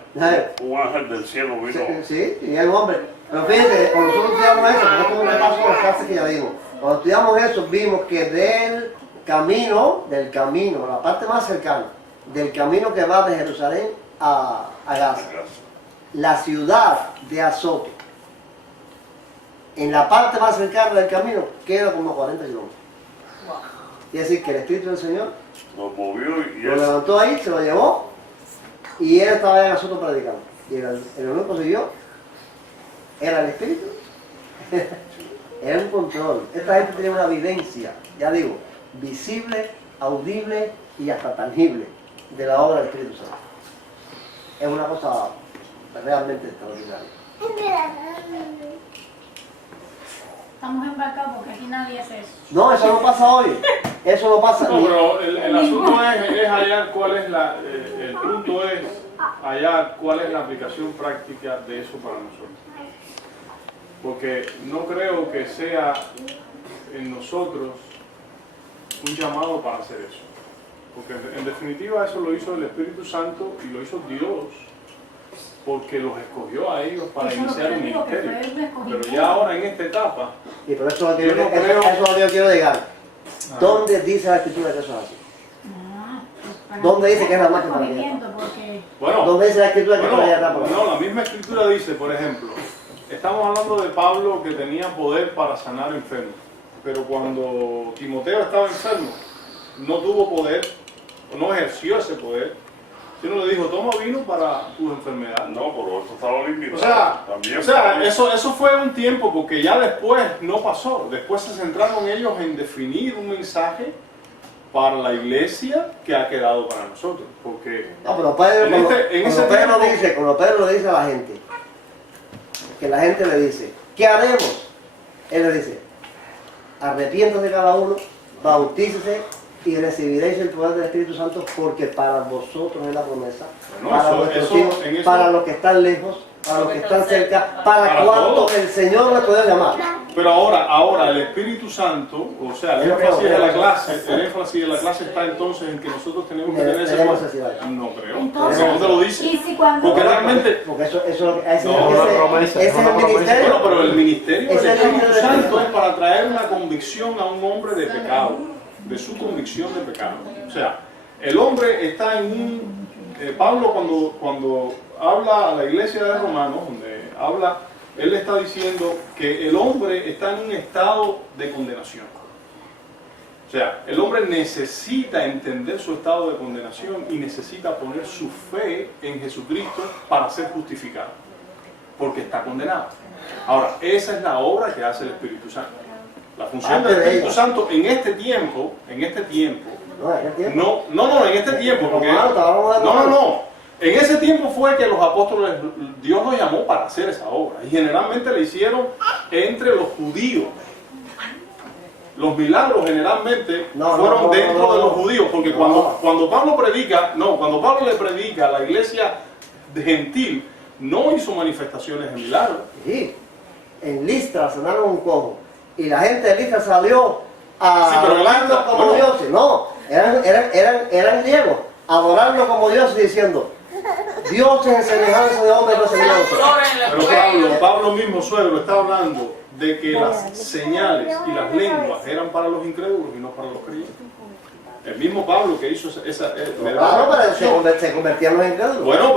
Un ángel del cielo vino. Sí, y el hombre. Pero fíjense, cuando nosotros estudiamos eso, porque esto es un repaso de las clases que ya digo, cuando estudiamos eso vimos que del camino, la parte más cercana, del camino que va de Jerusalén a Gaza. La ciudad de Azoto, en la parte más cercana del camino, queda como 40 kilómetros. Y es decir, que el Espíritu del Señor lo movió y lo levantó ahí, se lo llevó, y él estaba allá en Azoto predicando. Y el único que siguió era el Espíritu. Era un control. Esta gente tenía una evidencia, ya digo, visible, audible y hasta tangible de la obra del Espíritu Santo. Es una cosa realmente extraordinaria. Estamos embarcados porque aquí nadie hace eso. No, eso no pasa hoy. Eso no pasa. No, pero el asunto es hallar cuál es el punto es hallar cuál es la aplicación práctica de eso para nosotros. Porque no creo que sea en nosotros un llamado para hacer eso. Porque en definitiva eso lo hizo el Espíritu Santo y lo hizo Dios, porque los escogió a ellos para iniciar un ministerio. Pero ya ahora en esta etapa, y por eso yo quiero llegar. ¿Dónde dice la Escritura que eso es así? ¿Dónde dice que es la máquina para allá? bueno, ¿Dónde dice la Escritura que es para allá? no, la misma Escritura dice, por ejemplo, estamos hablando de Pablo que tenía poder para sanar enfermos, pero cuando Timoteo estaba enfermo, no tuvo poder, o no ejerció ese poder, sino le dijo, toma vino para tus enfermedades. No, pero eso estaba limitado. O sea, eso fue un tiempo, porque ya después no pasó. Después se centraron ellos en definir un mensaje para la iglesia que ha quedado para nosotros. Porque no, pero Pedro, cuando Pedro le dice a la gente, que la gente le dice, ¿qué haremos? Él le dice, arrepiéntase cada uno, bautícese y recibiréis el poder del Espíritu Santo, porque para vosotros es la promesa, para vuestros hijos, para los que están lejos, para los que están cerca, para cuantos el Señor les puede llamar. Pero ahora el Espíritu Santo, o sea, el énfasis de la clase está entonces en que nosotros tenemos que tener ese poder. No creo. ¿Dónde lo dice? Porque realmente... Porque eso es lo que... Ese es el ministerio. Bueno, pero el ministerio del Espíritu Santo es para traer una convicción a un hombre de pecado, de su convicción de pecado. O sea, el hombre está en un... Pablo cuando habla a la iglesia de Romanos, donde habla, él le está diciendo que el hombre está en un estado de condenación. O sea, el hombre necesita entender su estado de condenación y necesita poner su fe en Jesucristo para ser justificado, porque está condenado. Ahora, esa es la obra que hace el Espíritu Santo. La función del Espíritu Santo en este tiempo, en este tiempo, en ese tiempo fue que los apóstoles, Dios los llamó para hacer esa obra, y generalmente la hicieron entre los judíos. Los milagros generalmente fueron dentro de los judíos, porque cuando Pablo le predica a la iglesia gentil, no hizo manifestaciones de milagros. Sí, en Listra sanaron un cojo, y la gente de Listra salió a adorarlo como dioses. No, eran griegos, adorarlo como dioses, diciendo, Dios en semejanza de hombre no se dio. Pero Pablo mismo, suegro, está hablando de que las señales y las lenguas eran para los incrédulos y no para los creyentes. El mismo Pablo que hizo esa claro, pero se convertían los incrédulos. Bueno,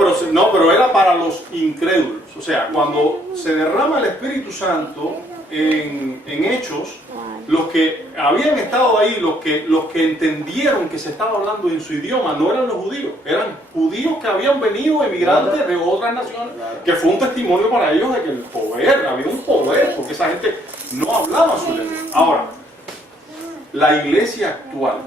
pero era para los incrédulos. O sea, cuando se derrama el Espíritu Santo en Hechos, los que habían estado ahí, los que entendieron que se estaba hablando en su idioma, no eran los judíos, eran judíos que habían venido emigrantes de otras naciones, que fue un testimonio para ellos de que el poder, había un poder, porque esa gente no hablaba su lengua. Ahora, la iglesia actual,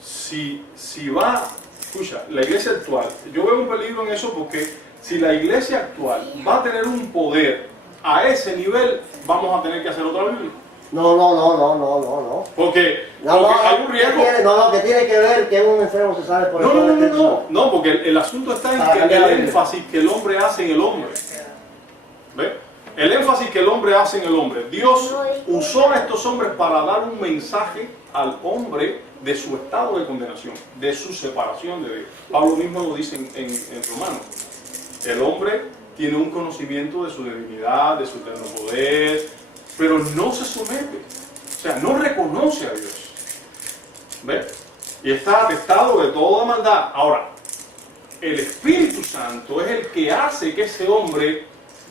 si va, escucha, la iglesia actual, yo veo un peligro en eso, porque si la iglesia actual va a tener un poder a ese nivel, vamos a tener que hacer otra Biblia. No. Porque hay un riesgo. Que tiene que ver que un enfermo se sale por el No, porque el asunto está en que el énfasis que el hombre hace en el hombre. ¿Ve? El énfasis que el hombre hace en el hombre. Dios usó a estos hombres para dar un mensaje al hombre de su estado de condenación, de su separación de Dios. Pablo mismo lo dice en Romanos. El hombre tiene un conocimiento de su divinidad, de su eterno poder, pero no se somete, o sea, no reconoce a Dios. ¿Ve? y está atestado de toda maldad. Ahora, el Espíritu Santo es el que hace que ese hombre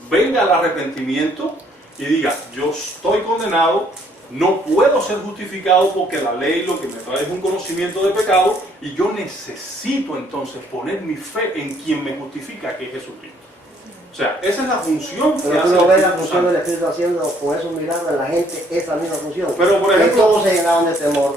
venga al arrepentimiento y diga, yo estoy condenado, no puedo ser justificado porque la ley lo que me trae es un conocimiento de pecado y yo necesito entonces poner mi fe en quien me justifica, que es Jesucristo. O sea, esa es la función que pero hace tú no el ves la Espíritu función Santo. del Espíritu haciendo con esos milagros en la gente, esa misma función. Pero, por que ejemplo, todos se llenaban de temor,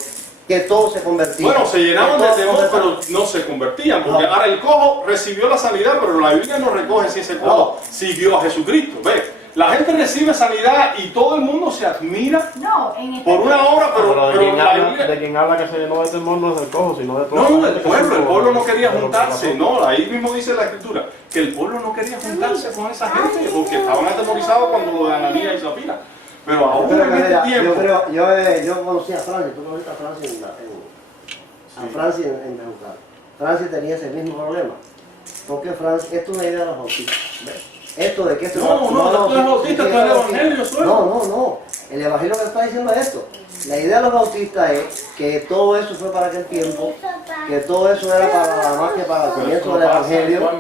que todos se convertían. Bueno, se llenaban que de todos se temor, convertían. pero no se convertían. Porque No. ahora el cojo recibió la sanidad, pero la Biblia no recoge si ese cojo siguió a Jesucristo. ¿Ves? La gente recibe sanidad y todo el mundo se admira No, en este por una hora, pero de, quien la habla, Biblia... de quien habla que se llenó de temor no es del cojo, sino de todo. No, el pueblo no quería juntarse, no, ahí mismo dice la Escritura, que el pueblo no quería juntarse con esa gente, porque estaban atemorizados cuando lo de Ananías y Zafira. Pero aún en este tiempo... Yo conocí a Francia, tú conociste a Francia en Francia en Bejucal. Francia tenía ese mismo problema. Porque Francia, esto es una idea de los bautistas. ¿Ves? Esto de que esto tú eres bautista, tú eres evangelio, No. El evangelio que está diciendo es esto. La idea de los bautistas es que todo eso fue para aquel tiempo, que todo eso era para más que para el comienzo del evangelio.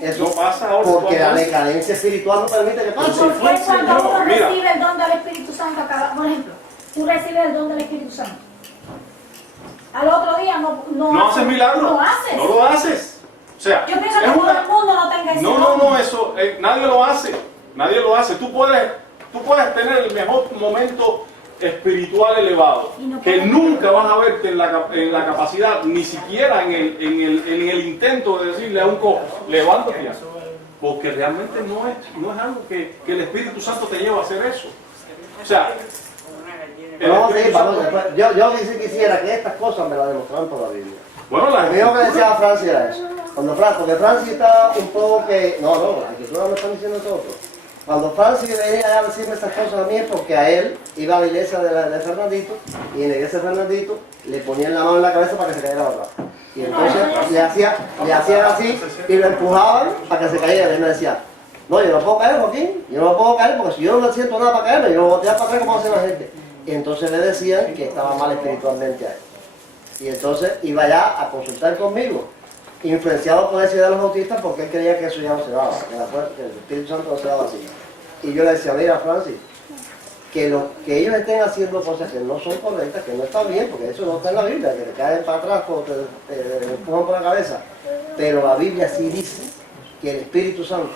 Eso no pasa ahora. Porque la decadencia espiritual no permite que ¿Y pase. por qué cuando uno Mira. recibe el don del Espíritu Santo, por ejemplo, tú recibes el don del Espíritu Santo, al otro día No haces milagro. No haces. No lo haces. O sea, Yo pienso que es todo una- el mundo no tenga ese don. No, eso, nadie lo hace. Nadie lo hace. Tú puedes tener el mejor momento espiritual elevado, Y no que puedes- nunca vas a verte en la capacidad, ni siquiera en el intento de decirle a un cojo, levántate, porque realmente no es algo que el Espíritu Santo te lleva a hacer eso. O sea, el Vamos a Espíritu seguir, Santo- después. Yo quisiera que estas cosas me las demostraran por la Biblia. Bueno, la Lo mismo que decía Francia era eso. Porque Francia estaba un poco que... No, la escritura me están diciendo todo. Cuando Francia venía a decirme estas cosas a mí es porque a él iba a la iglesia de Fernandito y en la iglesia de Fernandito le ponían la mano en la cabeza para que se cayera la otra. Y entonces le hacían así y lo empujaban para que se cayera. Y él me decía, no, yo no puedo caer, Joaquín. Yo no puedo caer porque si yo no siento nada para caerme, yo no voy a tirar para atrás como hace la gente. Y entonces le decían que estaba mal espiritualmente a él. Y entonces iba ya a consultar conmigo, influenciado por esa idea de los bautistas, porque él creía que eso ya no se daba, que el Espíritu Santo no se daba así. Y yo le decía, mira Francis, que ellos estén haciendo cosas que no son correctas, que no está bien, porque eso no está en la Biblia, que te caen para atrás o te empujan por la cabeza. Pero la Biblia sí dice que el Espíritu Santo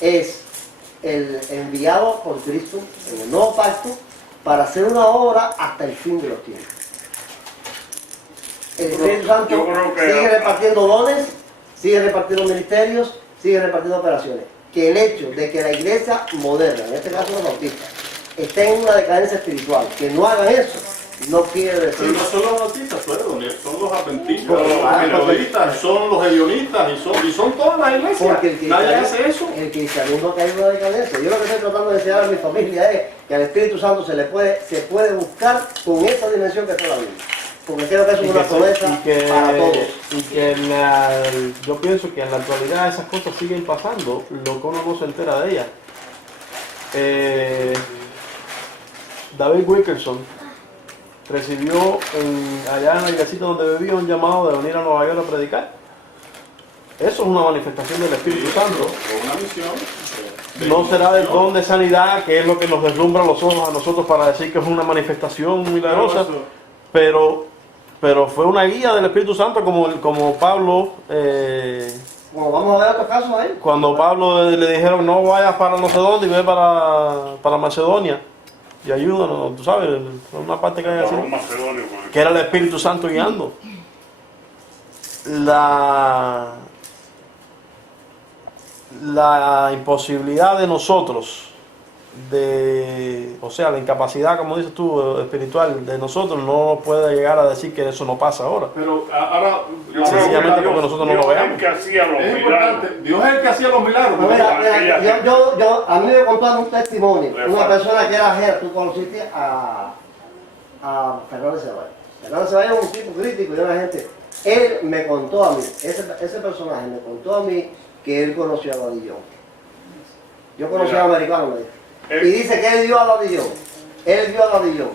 es el enviado por Cristo en el nuevo pacto para hacer una obra hasta el fin de los tiempos. El Espíritu Santo yo creo que- sigue repartiendo dones, sigue repartiendo ministerios, sigue repartiendo operaciones. Que el hecho de que la iglesia moderna, en este caso los bautistas, esté en una decadencia espiritual, que no hagan eso, no quiere Pero decir... no son los bautistas, son los adventistas, Porque- los metodistas, son los hedionistas y son todas las iglesias. Porque el Nadie hace eso. cristianismo cae en una decadencia. Yo lo que estoy tratando de enseñar a mi familia es que al Espíritu Santo se puede buscar con esa dimensión que está en la Biblia. Porque creo que eso es una promesa para todos. Y que yo pienso que en la actualidad esas cosas siguen pasando, lo que uno no se entera de ellas. David Wilkerson recibió allá en la iglesita donde vivía un llamado de venir a Nueva York a predicar. Eso es una manifestación del Espíritu Santo. Una misión. No será del don de sanidad, que es lo que nos deslumbra los ojos a nosotros para decir que es una manifestación milagrosa, pero fue una guía del Espíritu Santo como Pablo, Bueno, vamos a ver otros casos ahí. cuando Pablo le dijeron no vayas para no sé dónde y ve para Macedonia y ayúdanos, tú sabes, una parte que hay así, que era el Espíritu Santo guiando. La imposibilidad de nosotros, o sea, la incapacidad, como dices tú, espiritual de nosotros, no puede llegar a decir que eso no pasa ahora. Pero ahora, Yo creo Sencillamente que porque nosotros no lo Dios es veamos. el que hacía los es milagros. importante, Dios es el que hacía los milagros. Pues ¿no? mira, a mí me contaron un testimonio. Le Una falta. persona que era ajena, tú conociste a Fernando Ceballos. Fernando Ceballos es un tipo crítico y una gente. Él me contó a mí, ese personaje me contó a mí que él conoció a Daddy Young. Yo conocí a un americano, me dijo. Y dice que él vio a Daddy Young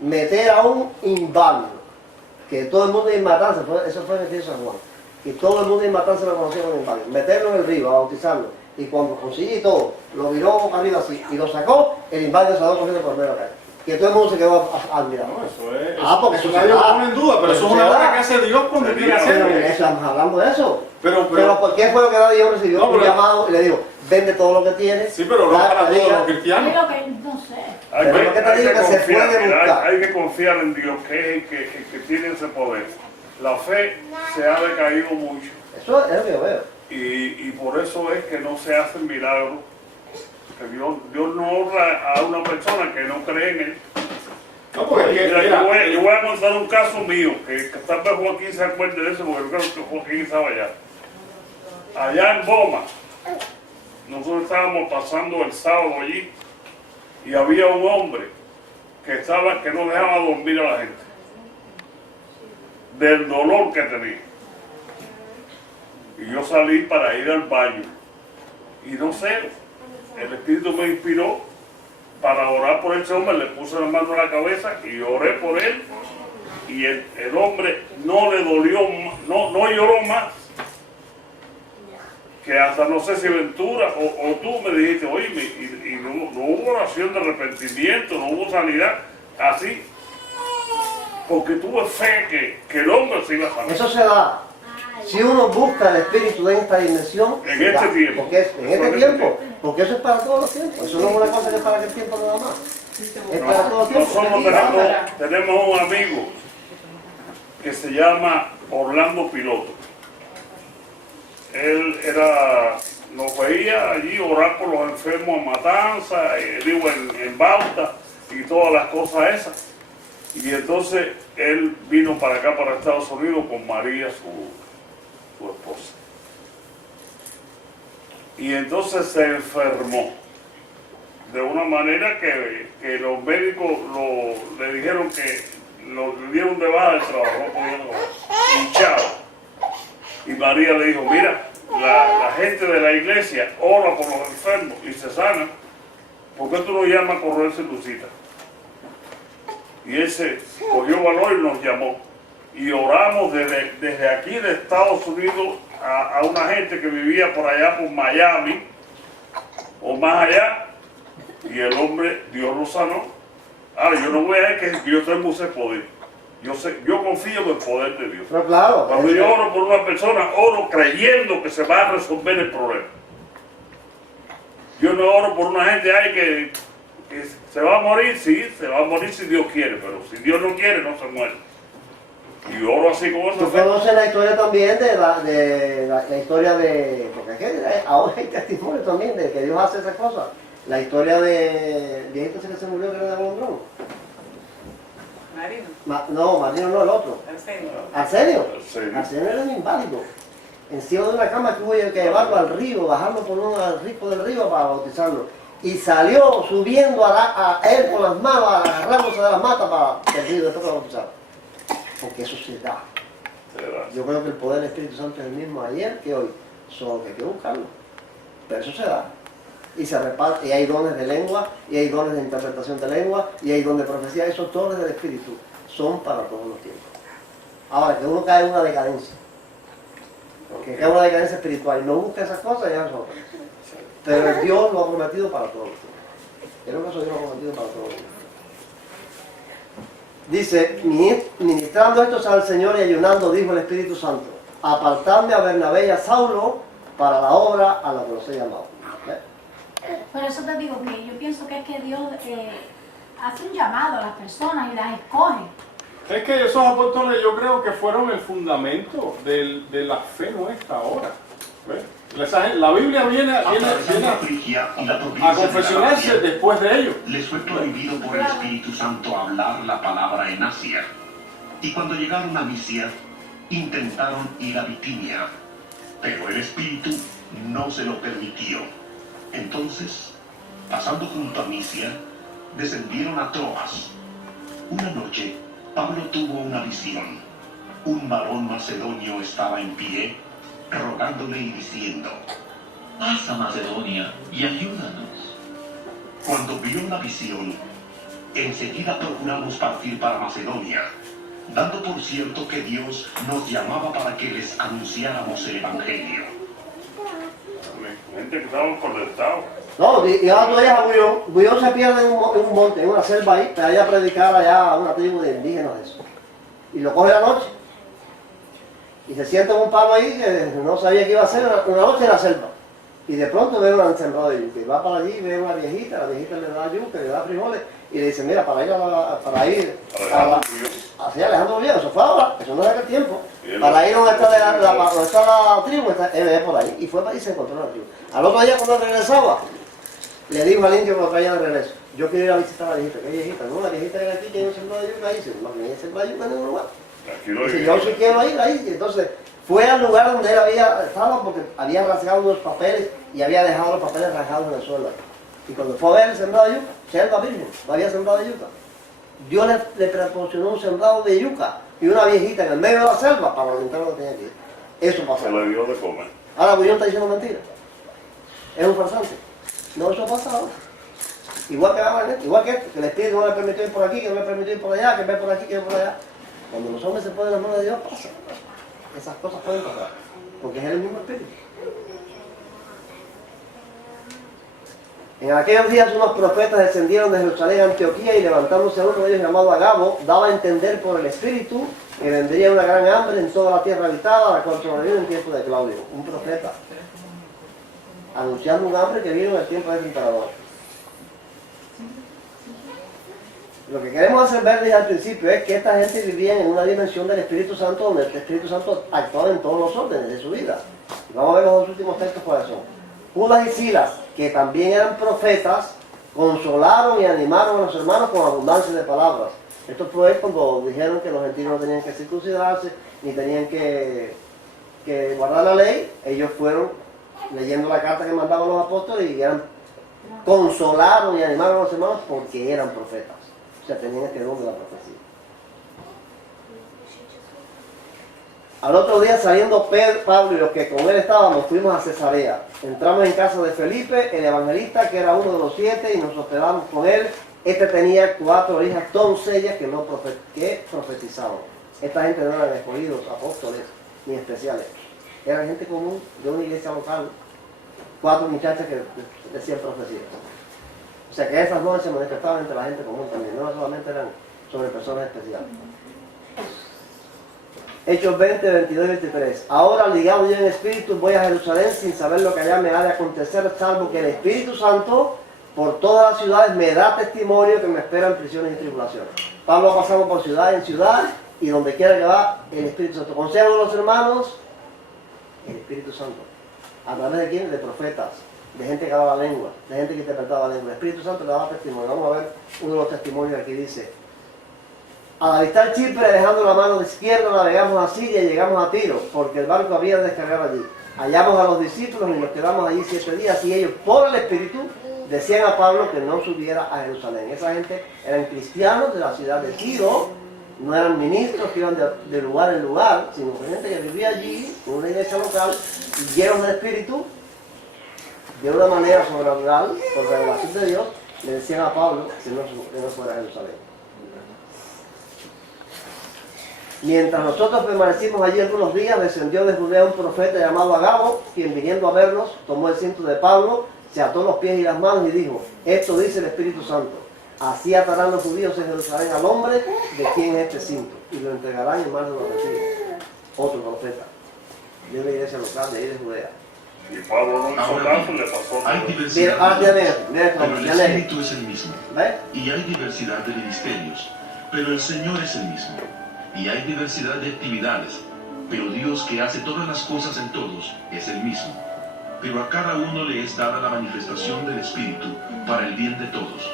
meter a un inválido que todo el mundo en Matanza, eso fue en el río San Juan, que todo el mundo en Matanza lo conocía como inválido, meterlo en el río, a bautizarlo, y cuando consiguió todo, lo viró boca arriba así, y lo sacó, el inválido se lo corriendo por medio de la calle. Que todo el mundo se quedó admirado. No, eso es. Porque eso nadie lo pone en duda, pero eso es una obra que hace Dios cuando quiere hacerlo. Estamos hablando de eso. Pero ¿por qué fue lo que Dios recibió? Un llamado y le dijo, vende todo lo que tienes. Sí, pero no para todos los cristianos. Pero que no sé. Hay que confiar en Dios, que es el que tiene ese poder. La fe se ha decaído mucho. Eso es lo que yo veo. Y por eso es que no se hacen milagros. Que Dios no honra a una persona que no cree en él. No, porque yo voy a contar un caso mío, que tal vez Joaquín se acuerde de eso, porque yo creo que Joaquín estaba allá. Allá en Boma, nosotros estábamos pasando el sábado allí, y había un hombre que no dejaba dormir a la gente, del dolor que tenía. Y yo salí para ir al baño, y no sé, el Espíritu me inspiró para orar por ese hombre, le puse la mano en la cabeza y oré por él, y el hombre no le dolió, no lloró más, que hasta no sé si Ventura o tú me dijiste, oye, y no hubo oración de arrepentimiento, no hubo sanidad, así, porque tuve fe que el hombre se iba a sanar. Eso se da. Si uno busca el Espíritu en esta dimensión, en este tiempo. Porque eso es para todos los tiempos. Eso no es una cosa que es para aquel tiempo nada más. Es para todos los tiempos. Nosotros tenemos un amigo que se llama Orlando Piloto. Él nos veía allí orar por los enfermos en Matanza, digo en Bauta y todas las cosas esas. Y entonces él vino para acá, para Estados Unidos, con María, su esposa. Y entonces se enfermó de una manera que los médicos le dijeron que le dieron de baja del trabajo, y chao. Y María le dijo, mira, la gente de la iglesia ora por los enfermos y se sanan, ¿por qué tú no llamas a correrse tu cita? Y él se cogió valor y nos llamó. Y oramos desde aquí de Estados Unidos a una gente que vivía por allá, por Miami, o más allá, y el hombre, Dios lo sanó. Ahora, yo no voy a decir que yo tengo ese poder. Yo confío en el poder de Dios. Pero claro, cuando yo oro por una persona, oro creyendo que se va a resolver el problema. Yo no oro por una gente que se va a morir, sí, se va a morir si Dios quiere, pero si Dios no quiere, no se muere. Y oro así como eso. Tú conoces la historia también de la historia de... Porque es que ahora hay testimonio también de que Dios hace esas cosas. La historia de viejito que se murió, que era de Alondrón. Marino. No, Marino no, el otro. Arsenio. Arsenio era un inválido. Encima de una cama que hubo que llevarlo al río, bajarlo por al rico del río para bautizarlo. Y salió subiendo a él con las manos, agarrándose de las matas para el río después de bautizarlo. Porque eso se da. Yo creo que el poder del Espíritu Santo es el mismo ayer que hoy. Solo que hay que buscarlo. Pero eso se da. Y se reparte, y hay dones de lengua, y hay dones de interpretación de lengua, y hay dones de profecía. Esos dones del Espíritu son para todos los tiempos. Ahora, que uno cae en una decadencia. Porque cae en una decadencia espiritual y no busca esas cosas, ya es otra. Pero Dios lo ha prometido para todos los tiempos. Creo que eso Dios lo ha prometido para todos los tiempos. Dice, ministrando estos al Señor y ayunando, dijo el Espíritu Santo, apartadme a Bernabé y a Saulo para la obra a la que los he llamado. Por eso te digo que yo pienso que es que Dios hace un llamado a las personas y las escoge. Es que esos apóstoles yo creo que fueron el fundamento de la fe nuestra ahora. ¿Ves? La Biblia viene a confesionarse después de ello. Les fue prohibido por el Espíritu Santo hablar la palabra en Asia. Y cuando llegaron a Misia, intentaron ir a Bitinia, pero el Espíritu no se lo permitió. Entonces, pasando junto a Misia, descendieron a Troas. Una noche, Pablo tuvo una visión. Un varón macedonio estaba en pie, rogándole y diciendo, pasa a Macedonia y ayúdanos. Cuando vio la visión, enseguida procuramos partir para Macedonia, dando por cierto que Dios nos llamaba para que les anunciáramos el Evangelio. Gente que estaban conectados. No, y ahora tú oyes a Bullón. Bullón se pierde en un monte, en una selva ahí, para ir a predicar allá a una tribu de indígenas de eso. Y lo coge la noche. Y se sienta en un palo ahí que no sabía qué iba a hacer una noche en la selva. Y de pronto ve un sembrado de yuca. Y va para allí, ve una viejita, la viejita le da yuca, le da frijoles. Y le dice, mira, para ir hacia Alejandro Viejo, eso fue ahora, eso no es de aquel tiempo. Para ir donde está la tribu, él es por ahí. Y fue para ahí y se encontró la tribu. Al otro día cuando regresaba, le dijo al indio que lo traía de regreso, yo quiero ir a visitar a la viejita. ¿Qué viejita? No, la viejita era aquí, que hay un sembrado de yuca ahí. Dice, no, que hay sembrado de yuca en ningún lugar. Dice, yo sí quiero ir ahí. Y entonces fue al lugar donde él estaba porque había rasgado unos papeles y había dejado los papeles rasgados en el suelo. Y cuando fue a ver el sembrado de yuca, selva virgen, no había sembrado de yuca. Dios le proporcionó un sembrado de yuca y una viejita en el medio de la selva para alimentar lo que tenía que ir. Eso pasó. Se le dio de comer. Ahora Bullón está diciendo mentira. Es un farsante. No, eso pasa ahora. Igual que ahora, igual que esto, que el Espíritu no le permitió ir por aquí, que no le permitió ir por allá, que ve por aquí, que ve por allá. Cuando los hombres se ponen en las manos de Dios, pasa. Esas cosas pueden pasar, porque es el mismo Espíritu. En aquellos días unos profetas descendieron de Jerusalén a Antioquía y levantándose uno de ellos llamado Agabo, daba a entender por el Espíritu que vendría una gran hambre en toda la tierra habitada, la cual sobrevivió en tiempo de Claudio. Un profeta anunciando un hambre que vino en el tiempo de ese emperador. Lo que queremos hacer ver desde el principio es que esta gente vivía en una dimensión del Espíritu Santo donde el Espíritu Santo actuaba en todos los órdenes de su vida. Y vamos a ver los dos últimos textos cuáles son. Judas y Silas, que también eran profetas, consolaron y animaron a los hermanos con abundancia de palabras. Esto fue cuando dijeron que los gentiles no tenían que circuncidarse, ni tenían que guardar la ley. Ellos fueron leyendo la carta que mandaban los apóstoles y consolaron y animaron a los hermanos porque eran profetas. O sea, tenían este don de la profecía. Al otro día, saliendo Pablo y los que con él estábamos, fuimos a Cesarea. Entramos en casa de Felipe, el evangelista, que era uno de los 7, y nos hospedamos con él. Este tenía 4 hijas doncellas que profetizaban. Esta gente no eran escogidos, apóstoles, ni especiales. Eran gente común de una iglesia local. 4 muchachas que decían profecías. O sea que esas no se manifestaban entre la gente común también, no solamente eran sobre personas especiales. Hechos 20, 22 y 23. Ahora, ligado yo en espíritu, voy a Jerusalén sin saber lo que allá me ha de acontecer, salvo que el Espíritu Santo por todas las ciudades me da testimonio que me esperan prisiones y tribulaciones. Pablo ha pasado por ciudad en ciudad y donde quiera que va, el Espíritu Santo. Consejo de los hermanos, el Espíritu Santo. ¿A través de quién? De profetas, de gente que hablaba lengua, de gente que interpretaba la lengua. El Espíritu Santo le daba testimonio. Vamos a ver uno de los testimonios aquí dice: al avistar Chipre, dejando la mano de izquierda, navegamos a Siria y llegamos a Tiro, porque el barco había de descargar allí. Hallamos a los discípulos y nos quedamos allí 7 días, y ellos, por el Espíritu, decían a Pablo que no subiera a Jerusalén. Esa gente eran cristianos de la ciudad de Tiro, no eran ministros que iban de lugar en lugar, sino gente que vivía allí, en una iglesia local, y llenos del Espíritu, de una manera sobrenatural, por revelación de Dios, le decían a Pablo que no fuera a Jerusalén. Mientras nosotros permanecimos allí algunos días, descendió de Judea un profeta llamado Agabo, quien viniendo a vernos, tomó el cinto de Pablo, se ató los pies y las manos y dijo: esto dice el Espíritu Santo, así atarán los judíos en Jerusalén al hombre de quien es este cinto, y lo entregarán en manos de los gentiles. Otro profeta, de una iglesia local de ahí de Judea. Y Pablo no hizo caso, le pasó. Hay diversidad, pero el Mira, Espíritu es el mismo. Y hay diversidad de ministerios, pero el Señor es el mismo. Y hay diversidad de actividades, pero Dios, que hace todas las cosas en todos, es el mismo. Pero a cada uno le es dada la manifestación del Espíritu para el bien de todos.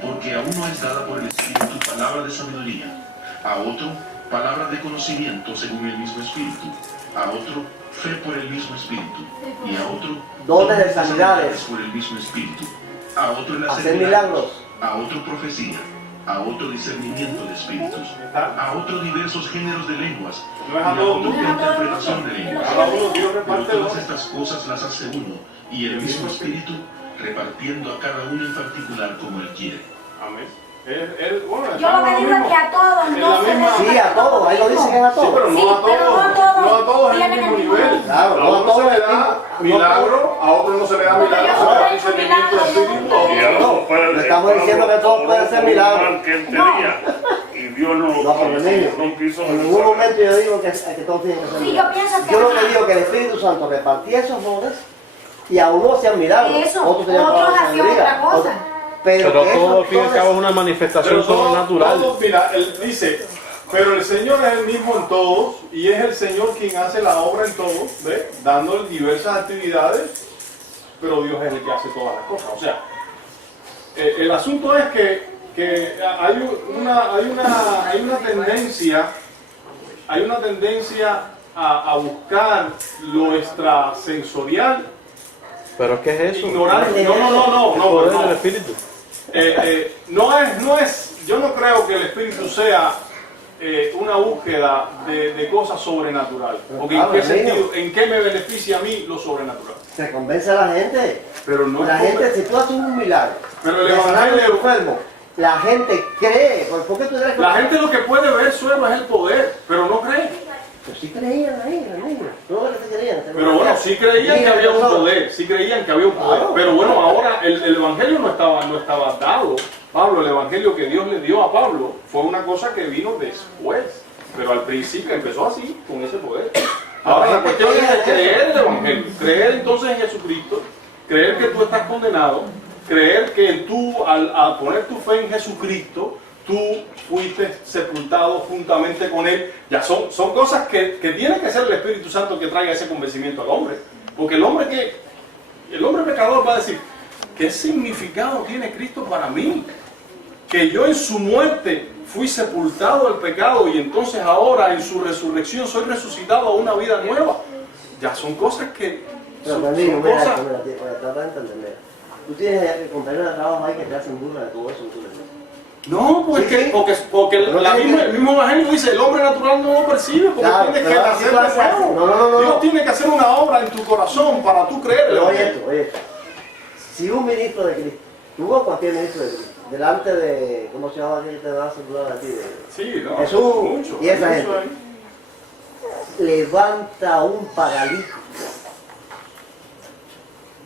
Porque a uno es dada por el Espíritu palabra de sabiduría, a otro palabra de conocimiento según el mismo Espíritu, a otro fe por el mismo Espíritu, y a otro dones de sanidades por el mismo Espíritu, a otro el hacer milagros, a otro profecía, a otro discernimiento de espíritus, a otro diversos géneros de lenguas, y a otro interpretación de lenguas. Pero todas estas cosas las hace uno, y el mismo Espíritu, repartiendo a cada uno en particular como Él quiere. Amén. Bueno, Yo lo que digo es que a todos no se les Sí, a todos, ahí lo dice que es a Sí, todos. pero no Sí, a pero no a todos, todos no a todos en el tienen mismo el mismo nivel. nivel. Claro, A no a uno todos se le el da mismo- milagro, a otro no se le da Porque milagro, yo solo solo da he hecho discernimiento de milagros, espíritu. yo Y algo No, fue le estamos diciendo que todo puede ser milagro. que él tenía. Y Dios no No, lo pero niño, no quiso. en ningún momento yo digo que todos tienen que ser Sí, yo milagros. pienso que Yo lo que digo es que el Espíritu Santo repartía esos dones y a unos hacían milagros, Eso, otros tenían otros palabras de hacían sabiduría, otra cosa. otros- Pero, Pero que todo, esos al fin y al dones- cabo, es una manifestación Pero sobrenatural. todos, mira, él dice, pero el Señor es el mismo en todos y es el Señor quien hace la obra en todos, ¿ve? Dándole diversas actividades, pero Dios es el que hace todas las cosas. O sea, el asunto es que hay una tendencia a buscar lo extrasensorial, Pero ¿qué es eso? ignorando. El poder del Espíritu. Yo no creo que el Espíritu sea una búsqueda de cosas sobrenaturales. Porque Claro, ¿en qué amigo. sentido? ¿En qué me beneficia a mí lo sobrenatural? Se convence a la gente. Pero no La es gente, si tú haces un milagro, Pero el de sanar a un Evangelio- enfermo, la gente cree. ¿Por qué tú crees que La gente lo que puede ver solo es el poder, pero no cree. Pues sí creían ahí, los niños. No es que creían. Pero bueno, sí creían que había un poder, sí creían que había un poder. Claro. Pero bueno, ahora el Evangelio no estaba dado. Pablo, el Evangelio que Dios le dio a Pablo fue una cosa que vino después. Pero al principio empezó así, con ese poder. Ahora la cuestión es creer el Evangelio, creer entonces en Jesucristo, creer que tú estás condenado, creer que tú al poner tu fe en Jesucristo, tú fuiste sepultado juntamente con Él. Ya son cosas que tiene que ser el Espíritu Santo que traiga ese convencimiento al hombre. Porque el hombre pecador va a decir, ¿qué significado tiene Cristo para mí? Que yo en su muerte fui sepultado al pecado y entonces ahora en su resurrección soy resucitado a una vida nueva. Ya son cosas que... Pero son conmigo, mira, cosas... trata de entender. Mira. Tú tienes compañeros de trabajo ahí que te hacen burla de todo eso. ¿Tú le dices? No, porque el mismo Evangelio dice, el hombre natural no lo percibe, porque Claro, tienes que pero nacer tú de haces- nuevo. no. Dios tiene que hacer una obra en tu corazón para tú creer el Pero oye Evangelio. esto, oye esto. Si un ministro de Cristo, tú o cualquier ministro de Cristo, delante de, ¿cómo se llama aquel que te va a saludar a ti? Sí, no, Jesús mucho, y esa mucho gente. ahí. Levanta un paralítico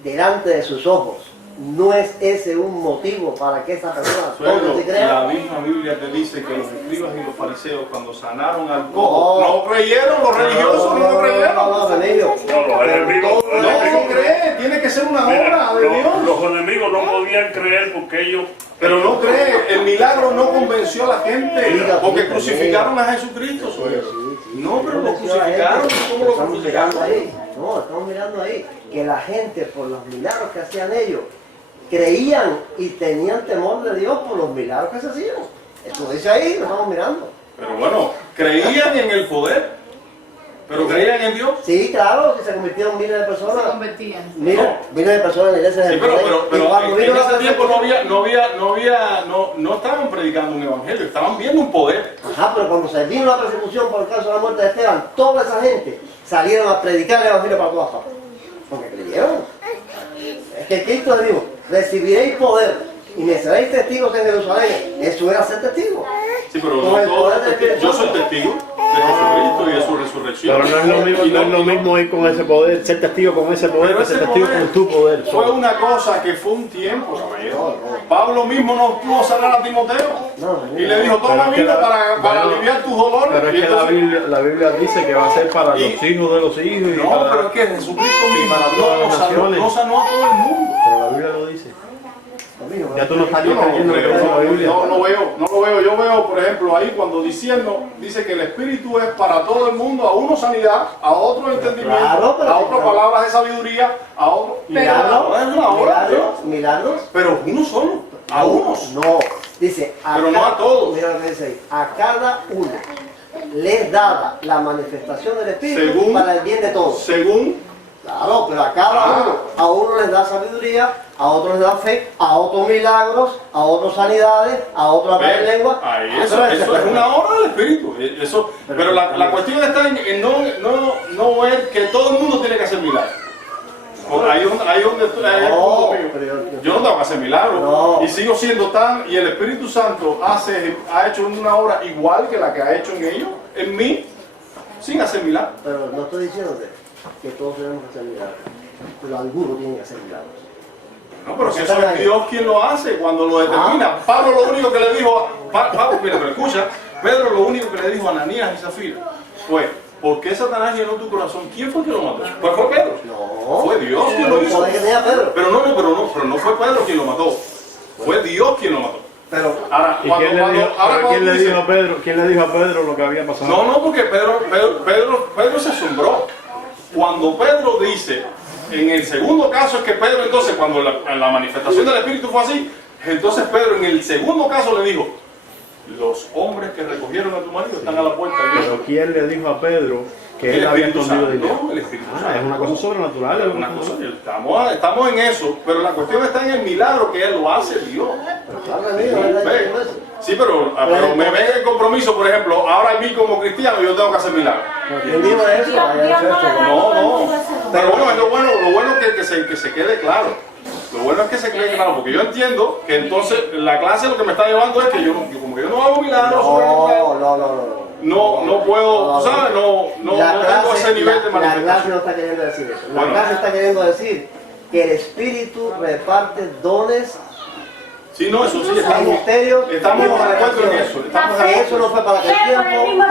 delante de sus ojos. ¿No es ese un motivo para que esa persona Suegro, tome y crea? la misma Biblia te dice que los escribas y los fariseos cuando sanaron al cojo, no creyeron, los religiosos no lo creyeron. Los enemigos. No cree, tiene que ser una Mira, obra de Dios. los enemigos no podían creer porque ellos. Pero no cree, el milagro no convenció a la gente, porque crucificaron a Jesucristo, suegro. No, pero lo crucificaron, ¿cómo lo Estamos mirando crucificaron? ahí. No, estamos mirando ahí. Que la gente, por los milagros que hacían ellos, creían y tenían temor de Dios por los milagros que se hacían. Eso dice ahí, lo estamos mirando. Pero bueno, creían en el poder, pero creían en Dios. Sí, claro, que se convirtieron miles de personas. Se convertían. Miles de personas en la iglesia Sí, del pero poder. Y cuando en vino la ese tiempo persecución- no estaban predicando un evangelio, estaban viendo un poder. Ajá, pero cuando se vino la persecución por causa de la muerte de Esteban, toda esa gente salieron a predicar el evangelio para todas partes. Porque creyeron. Es que Cristo le dijo, recibiréis poder y me seréis testigos en Jerusalén. Eso era ser testigo. Sí, pero Con no el todos poder los del testigos. Yo Espíritu soy testigo de Jesucristo y de su resurrección. Pero no es lo mismo, no es lo mismo ir con ese poder, ser testigo con ese poder, Pero que ser ese testigo poder con tu poder. fue una cosa que fue un tiempo, caballero. Pablo mismo no pudo sanar a Timoteo. Y le dijo, toma Pero es que vino para bueno, aliviar tus dolores. Pero es Y que entonces- la Biblia dice que va a ser para los hijos de los hijos y No, para, pero es que Jesucristo mismo para todas las naciones. no sanó a todo el mundo. Pero la Biblia lo dice. Ya tú no estás Yo no creyendo lo que creo, dice la Biblia. no lo veo. Yo veo, por ejemplo, ahí cuando dice que el Espíritu es para todo el mundo, a uno sanidad, a otro entendimiento, Claro, pero- a otro palabras de sabiduría, a otro... Milagros, es una obra de Dios. milagros. Pero uno solo, a unos. No, dice, Pero no a todos. Mira lo que dice ahí, a cada uno les daba la manifestación del Espíritu Según- para el bien de todos. Según... Claro, pero a cada uno, a uno les da sabiduría, a otros les da fe, a otros milagros, a otros sanidades, a otros hablar en lengua. Ahí, eso es una obra del Espíritu. Eso, pero la cuestión está en no ver que todo el mundo tiene que hacer milagros. Ahí es donde tú... ahí es el punto mío. Yo no tengo que hacer milagros. No. Y sigo siendo tan, y el Espíritu Santo ha hecho una obra igual que la que ha hecho en ellos, en mí, sin hacer milagros. Pero no estoy diciéndote que todos tenemos que hacer milagros, pero algunos tienen que hacer milagros. No, pero si eso es Dios quien lo hace cuando lo determina. Pablo lo único que le dijo, mira, pero escucha, Pedro lo único que le dijo a Ananías y Zafira fue: ¿por qué Satanás llenó tu corazón? ¿Quién fue quien lo mató? Pues fue Pedro. No. Fue Dios quien lo hizo. Pero no fue Pedro quien lo mató. Fue Dios quien lo mató. Pero ahora, ¿quién le dijo a Pedro lo que había pasado? No, porque Pedro se asombró. Cuando Pedro dice, en el segundo caso es que Pedro, entonces, cuando la manifestación del Espíritu fue así, entonces Pedro en el segundo caso le dijo: los hombres que recogieron a tu marido están a la puerta. Pero ¿quién le dijo a Pedro que él había escondido dinero? No, el Espíritu Santo. Es una cosa sobrenatural. Es una cosa, estamos en eso, pero la cuestión está en el milagro que él lo hace Dios. Sí, pero me ven el compromiso, por ejemplo, ahora a mí como cristiano yo tengo que hacer milagros. No. Pero bueno, es lo bueno es que se quede claro. Lo bueno es que se quede claro, porque yo entiendo que entonces la clase lo que me está llevando es que yo no hago milagros. No puedo, tú sabes, no tengo ese nivel de manifestación. La clase no está queriendo decir eso. La clase está queriendo decir que el Espíritu reparte dones. Sí, no, eso sí, estamos de acuerdo en eso. Eso no fue para que el tiempo.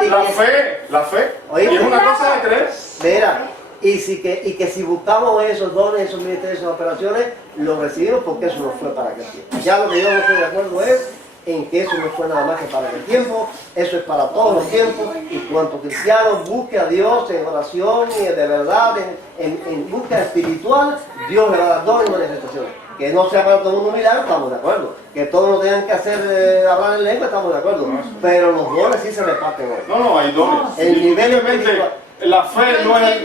La fe. Y es una cosa de creer. Mira, y que si buscamos esos dones, esos ministerios, esas operaciones, los recibimos porque eso no fue para aquel tiempo. Ya lo que yo no estoy de acuerdo es en que eso no fue nada más que para aquel tiempo, eso es para todos los tiempos, y cuanto cristiano busque a Dios en oración y de verdad, en búsqueda espiritual, Dios le va a dar dones y manifestaciones. Que no sea para todo el mundo milagro, estamos de acuerdo. Que todos no tengan que hacer hablar en lengua, estamos de acuerdo. Pero los dones sí se reparten hoy. No, hay dones. El nivel espiritual. La fe no es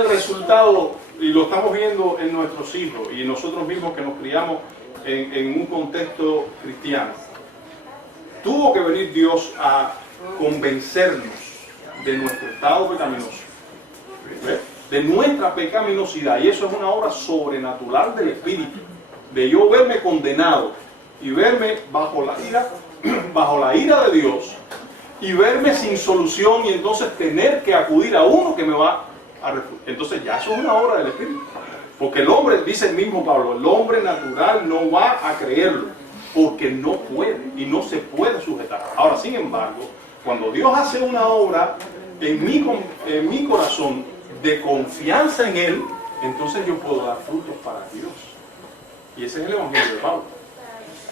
el resultado, y lo estamos viendo en nuestros hijos y en nosotros mismos que nos criamos en un contexto cristiano. Tuvo que venir Dios a convencernos de nuestro estado pecaminoso, de nuestra pecaminosidad, y eso es una obra sobrenatural del Espíritu, de yo verme condenado y verme bajo la ira de Dios, y verme sin solución, y entonces tener que acudir a uno que me va a refugiar. Entonces ya eso es una obra del Espíritu. Porque el hombre, dice el mismo Pablo, el hombre natural no va a creerlo, porque no puede y no se puede sujetar. Ahora, sin embargo, cuando Dios hace una obra en mi corazón de confianza en Él, entonces yo puedo dar frutos para Dios. Y ese es el Evangelio de Pablo.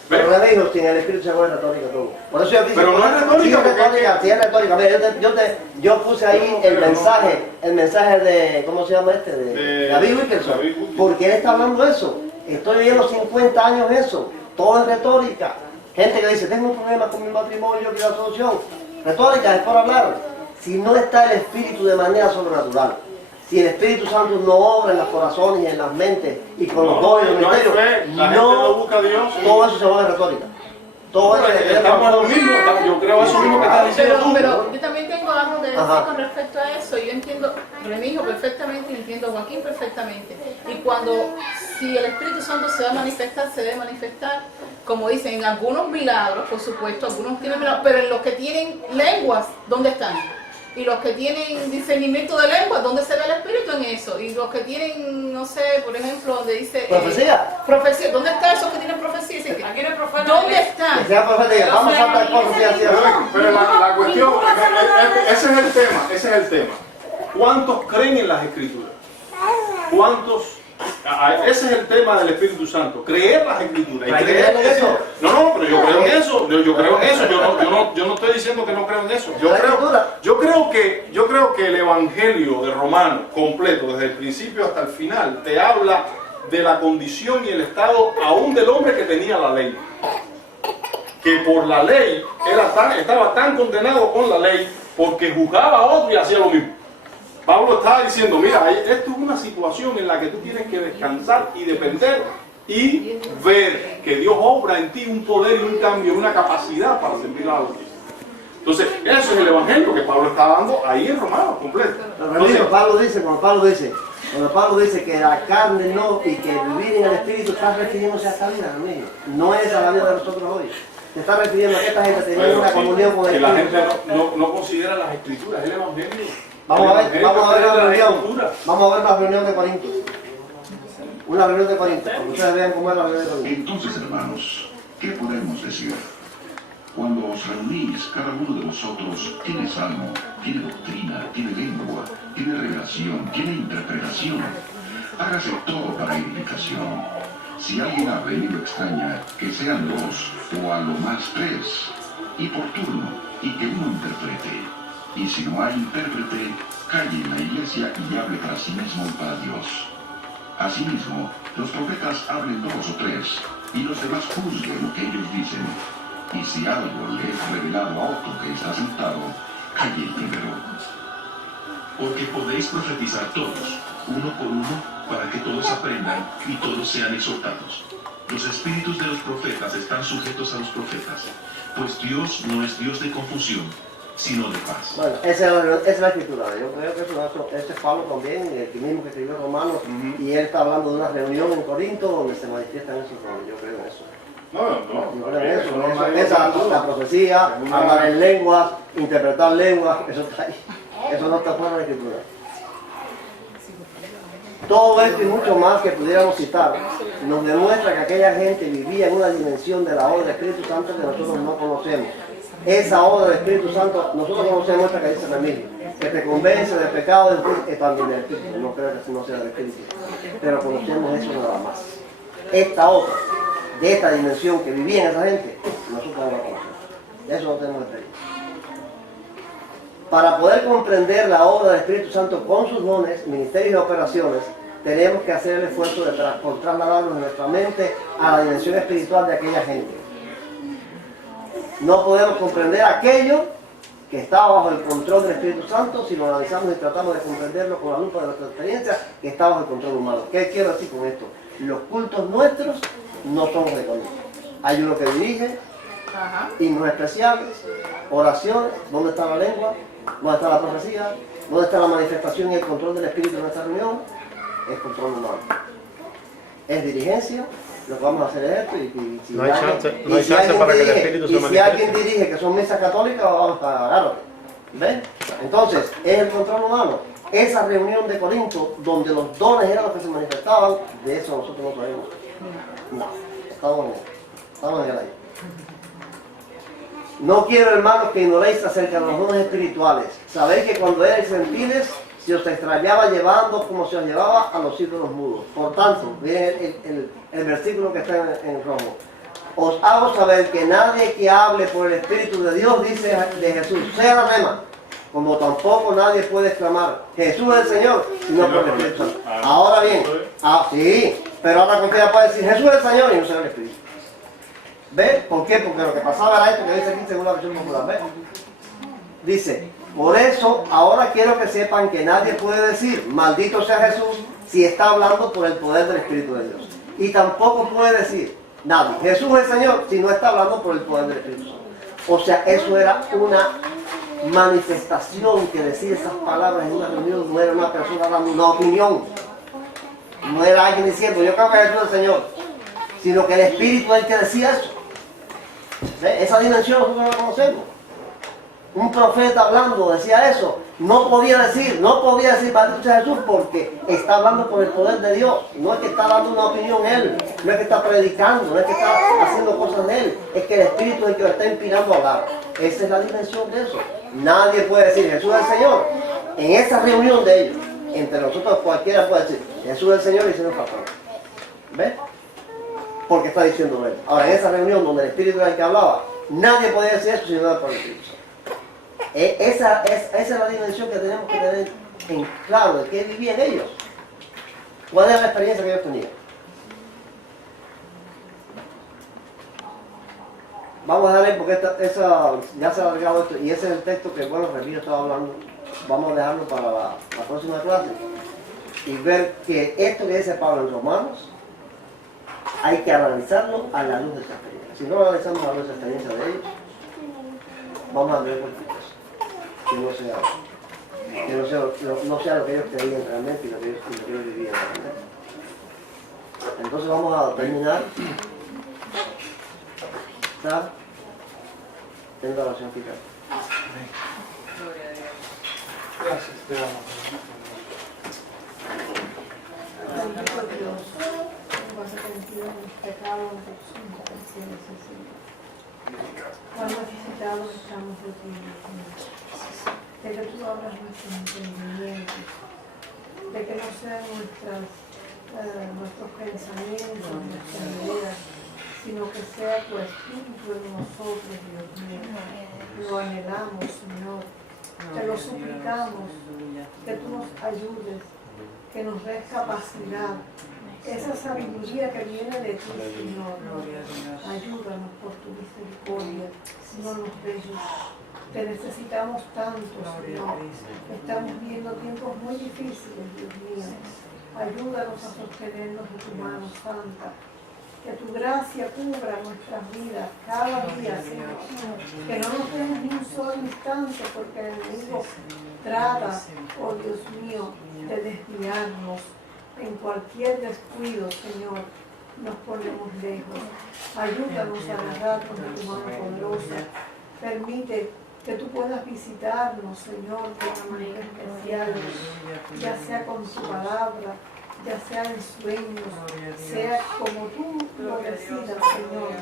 Pero no dijo, sin el Espíritu se vuelve retórica todo. Por eso yo dije, pero no es retórica, sí es retórica. Mira, yo puse ahí el mensaje de, ¿cómo se llama este? De David Wilkerson. Porque él está hablando de eso. Estoy viviendo 50 años eso. Todo es retórica. Gente que dice, tengo un problema con mi matrimonio, quiero la solución. Retórica es por hablar. Si no está el Espíritu de manera sobrenatural, si el Espíritu Santo no obra en los corazones y en las mentes y con los dones y los misterios, no busca a Dios. Todo eso se vuelve retórica. Todo eso estamos en lo mismo, yo creo eso mismo que estás diciendo tú. Pero yo también tengo algo que decir con respecto a eso. Yo entiendo Remigio perfectamente y entiendo a Joaquín perfectamente. Y si el Espíritu Santo se va a manifestar, se debe manifestar, como dicen, en algunos milagros, por supuesto, algunos tienen milagros, pero en los que tienen lenguas, ¿dónde están? Y los que tienen discernimiento de lenguas, ¿dónde se ve el Espíritu en eso? Y los que tienen, no sé, por ejemplo, donde dice... Profecía. ¿Dónde están esos que tienen profecía? Aquí no hay profeta. ¿Dónde están? Vamos a hablar profecía. Pero la cuestión, ese es el tema. ¿Cuántos creen en las Escrituras? ¿Cuántos? Ese es el tema del Espíritu Santo, creer las Escrituras. Y creer eso. No, pero yo creo en eso. Yo creo en eso. Yo no estoy diciendo que no creo en eso. Yo creo que el Evangelio de Romanos completo, desde el principio hasta el final, te habla de la condición y el estado aún del hombre que tenía la ley. Que por la ley estaba tan condenado con la ley porque juzgaba a otro y hacía lo mismo. Pablo estaba diciendo, mira, esto es una situación en la que tú tienes que descansar y depender y ver que Dios obra en ti un poder y un cambio, una capacidad para servir a la justicia. Entonces, eso es el Evangelio que Pablo está dando ahí en Romanos, completo. Entonces, Pablo dice, Cuando Pablo dice que la carne no y que vivir en el Espíritu, está refiriéndose a esta vida, amigo. No es a la vida de nosotros hoy. Se está refiriendo a que esta gente tenía una comunión con el que la Espíritu. gente no considera las escrituras, el evangelio. Vamos a ver una reunión de Corinto. Una reunión de Corinto, para que ustedes vean cómo es la reunión de Corinto. Entonces, hermanos, ¿qué podemos decir? Cuando os reunís, cada uno de vosotros tiene salmo, tiene doctrina, tiene lengua, tiene revelación, tiene interpretación. Hágase todo para edificación. Si alguien habla en lengua extraña, que sean 2 o a lo más 3, y por turno, y que uno interprete. Y si no hay intérprete, calle en la iglesia y hable para sí mismo y para Dios. Asimismo, los profetas hablen 2 o 3, y los demás juzguen lo que ellos dicen. Y si algo le es revelado a otro que está sentado, calle el primero. Porque podéis profetizar todos, uno por uno, para que todos aprendan y todos sean exhortados. Los espíritus de los profetas están sujetos a los profetas, pues Dios no es Dios de confusión, sino de paz. Bueno, esa es la escritura. Yo creo que este es Pablo también, el mismo que escribió Romanos, y él está hablando de una reunión en Corinto donde se manifiestan esos dones. Yo creo en eso. Yo creo en eso. Esa la profecía, hablar en lenguas, interpretar lenguas, eso está ahí. Eso no está fuera de la escritura. Todo esto y mucho más que pudiéramos citar nos demuestra que aquella gente vivía en una dimensión de la obra del Espíritu Santo que nosotros no conocemos. Esa obra del Espíritu Santo, nosotros conocemos esta que dice Remigio, que te convence del pecado y también del Espíritu. No creo que no sea del Espíritu, pero conocemos eso nada más. Esta obra, de esta dimensión que vivía en esa gente, nosotros no la conocemos. Eso no tenemos que pedir. Para poder comprender la obra del Espíritu Santo con sus dones, ministerios y operaciones, tenemos que hacer el esfuerzo de trasladarnos en nuestra mente a la dimensión espiritual de aquella gente. No podemos comprender aquello que está bajo el control del Espíritu Santo si lo analizamos y tratamos de comprenderlo con la lupa de nuestra experiencia, que está bajo el control humano. ¿Qué quiero decir con esto? Los cultos nuestros no son reconocidos. Hay uno que dirige, himnos especiales, oraciones, ¿dónde está la lengua? ¿Dónde está la profecía? ¿Dónde está la manifestación y el control del Espíritu en nuestra reunión? Es control humano. Es dirigencia, lo que vamos a hacer es esto y si no hay chance para que el Espíritu se manifieste. Si alguien dirige que son misas católicas, vamos a agarrarlo. ¿Ven? Entonces, es el control humano. Esa reunión de Corinto, donde los dones eran los que se manifestaban, de eso nosotros no sabemos. No, estamos en el aire. No quiero, hermanos, que ignoréis acerca de los dones espirituales. Sabéis que cuando erais gentiles, se os extraviaba llevando como se os llevaba a los ídolos mudos. Por tanto, miren el versículo que está en rojo. Os hago saber que nadie que hable por el Espíritu de Dios dice de Jesús, sea la rema, como tampoco nadie puede exclamar, Jesús es el Señor, sino por el Espíritu Santo. Ahora bien, sí, pero ahora cualquiera puede decir, Jesús es el Señor y no será el Espíritu. ¿Ves? ¿Por qué? Porque lo que pasaba era esto que dice aquí según la versión popular. ¿Ves? Dice, por eso ahora quiero que sepan que nadie puede decir, maldito sea Jesús, si está hablando por el poder del Espíritu de Dios. Y tampoco puede decir nadie, Jesús es el Señor, si no está hablando por el poder del Espíritu Santo. O sea, eso era una manifestación que decir esas palabras en una reunión, no era una persona dando una opinión. No era alguien diciendo, yo creo que Jesús es el Señor, sino que el Espíritu es el que decía eso. ¿Ve? Esa dimensión nosotros no la conocemos. Un profeta hablando decía eso, no podía decir maldito sea Jesús porque está hablando por el poder de Dios. No es que está dando una opinión él, no es que está predicando, no es que está haciendo cosas de él, es que el Espíritu es el que lo está inspirando a hablar. Esa es la dimensión de eso. Nadie puede decir Jesús es el Señor. En esa reunión de ellos, entre nosotros cualquiera puede decir Jesús es el Señor y si no falta. ¿Ves? Porque está diciendo él. Ahora, en esa reunión donde el Espíritu era el que hablaba, nadie podía decir eso si no era por el Espíritu Santo. Esa es la dimensión que tenemos que tener en claro de qué vivían ellos. ¿Cuál era la experiencia que ellos tenían? Vamos a dejarle porque ya se ha alargado esto y ese es el texto que, bueno, Remigio estaba hablando. Vamos a dejarlo para la próxima clase y ver que esto que dice Pablo en Romanos hay que analizarlo a la luz de esta experiencia. Si no lo analizamos a la luz de esta experiencia de ellos, vamos a ver cualquier cosa que no sea que no sea lo que ellos creían realmente y lo que ellos vivían realmente. Entonces vamos a terminar. ¿Nada? Tengo la oración final. Gracias, te damos. Bendito Dios, tú has arrepentido de mis pecados ante tus intenciones, Señor. Cuán necesitados estamos de ti, Señor. De que tú abras nuestros entendimientos, de que no sean nuestros pensamientos, nuestras ideas, sino que sea tu Espíritu en nosotros, Dios mío. Lo anhelamos, Señor. Te lo suplicamos, que tú nos ayudes, que nos des capacidad, esa sabiduría que viene de ti, Señor. Ayúdanos por tu misericordia, no nos dejes. Te necesitamos tanto, Señor. Estamos viviendo tiempos muy difíciles, Dios mío. Ayúdanos a sostenernos de tu mano santa. Que tu gracia cubra nuestras vidas cada día, Señor. Que no nos dejes ni un solo instante, porque el enemigo trata, oh Dios mío, de desviarnos. En cualquier descuido, Señor, nos ponemos lejos. Ayúdanos a agarrarnos de tu mano poderosa. Permite que tú puedas visitarnos, Señor, de una manera especial, ya sea con tu palabra, ya sea en sueños, sea como tú lo decidas, Señor.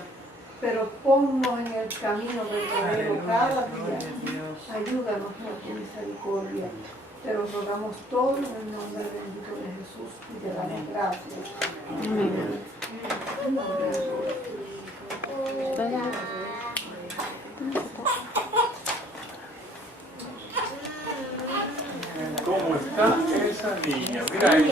Pero ponnos en el camino verdadero cada día. Ayúdanos por tu misericordia. Te lo rogamos todo en el nombre bendito de Jesús y te damos gracias. Amén. ¿Cómo está esa niña? Mira ahí.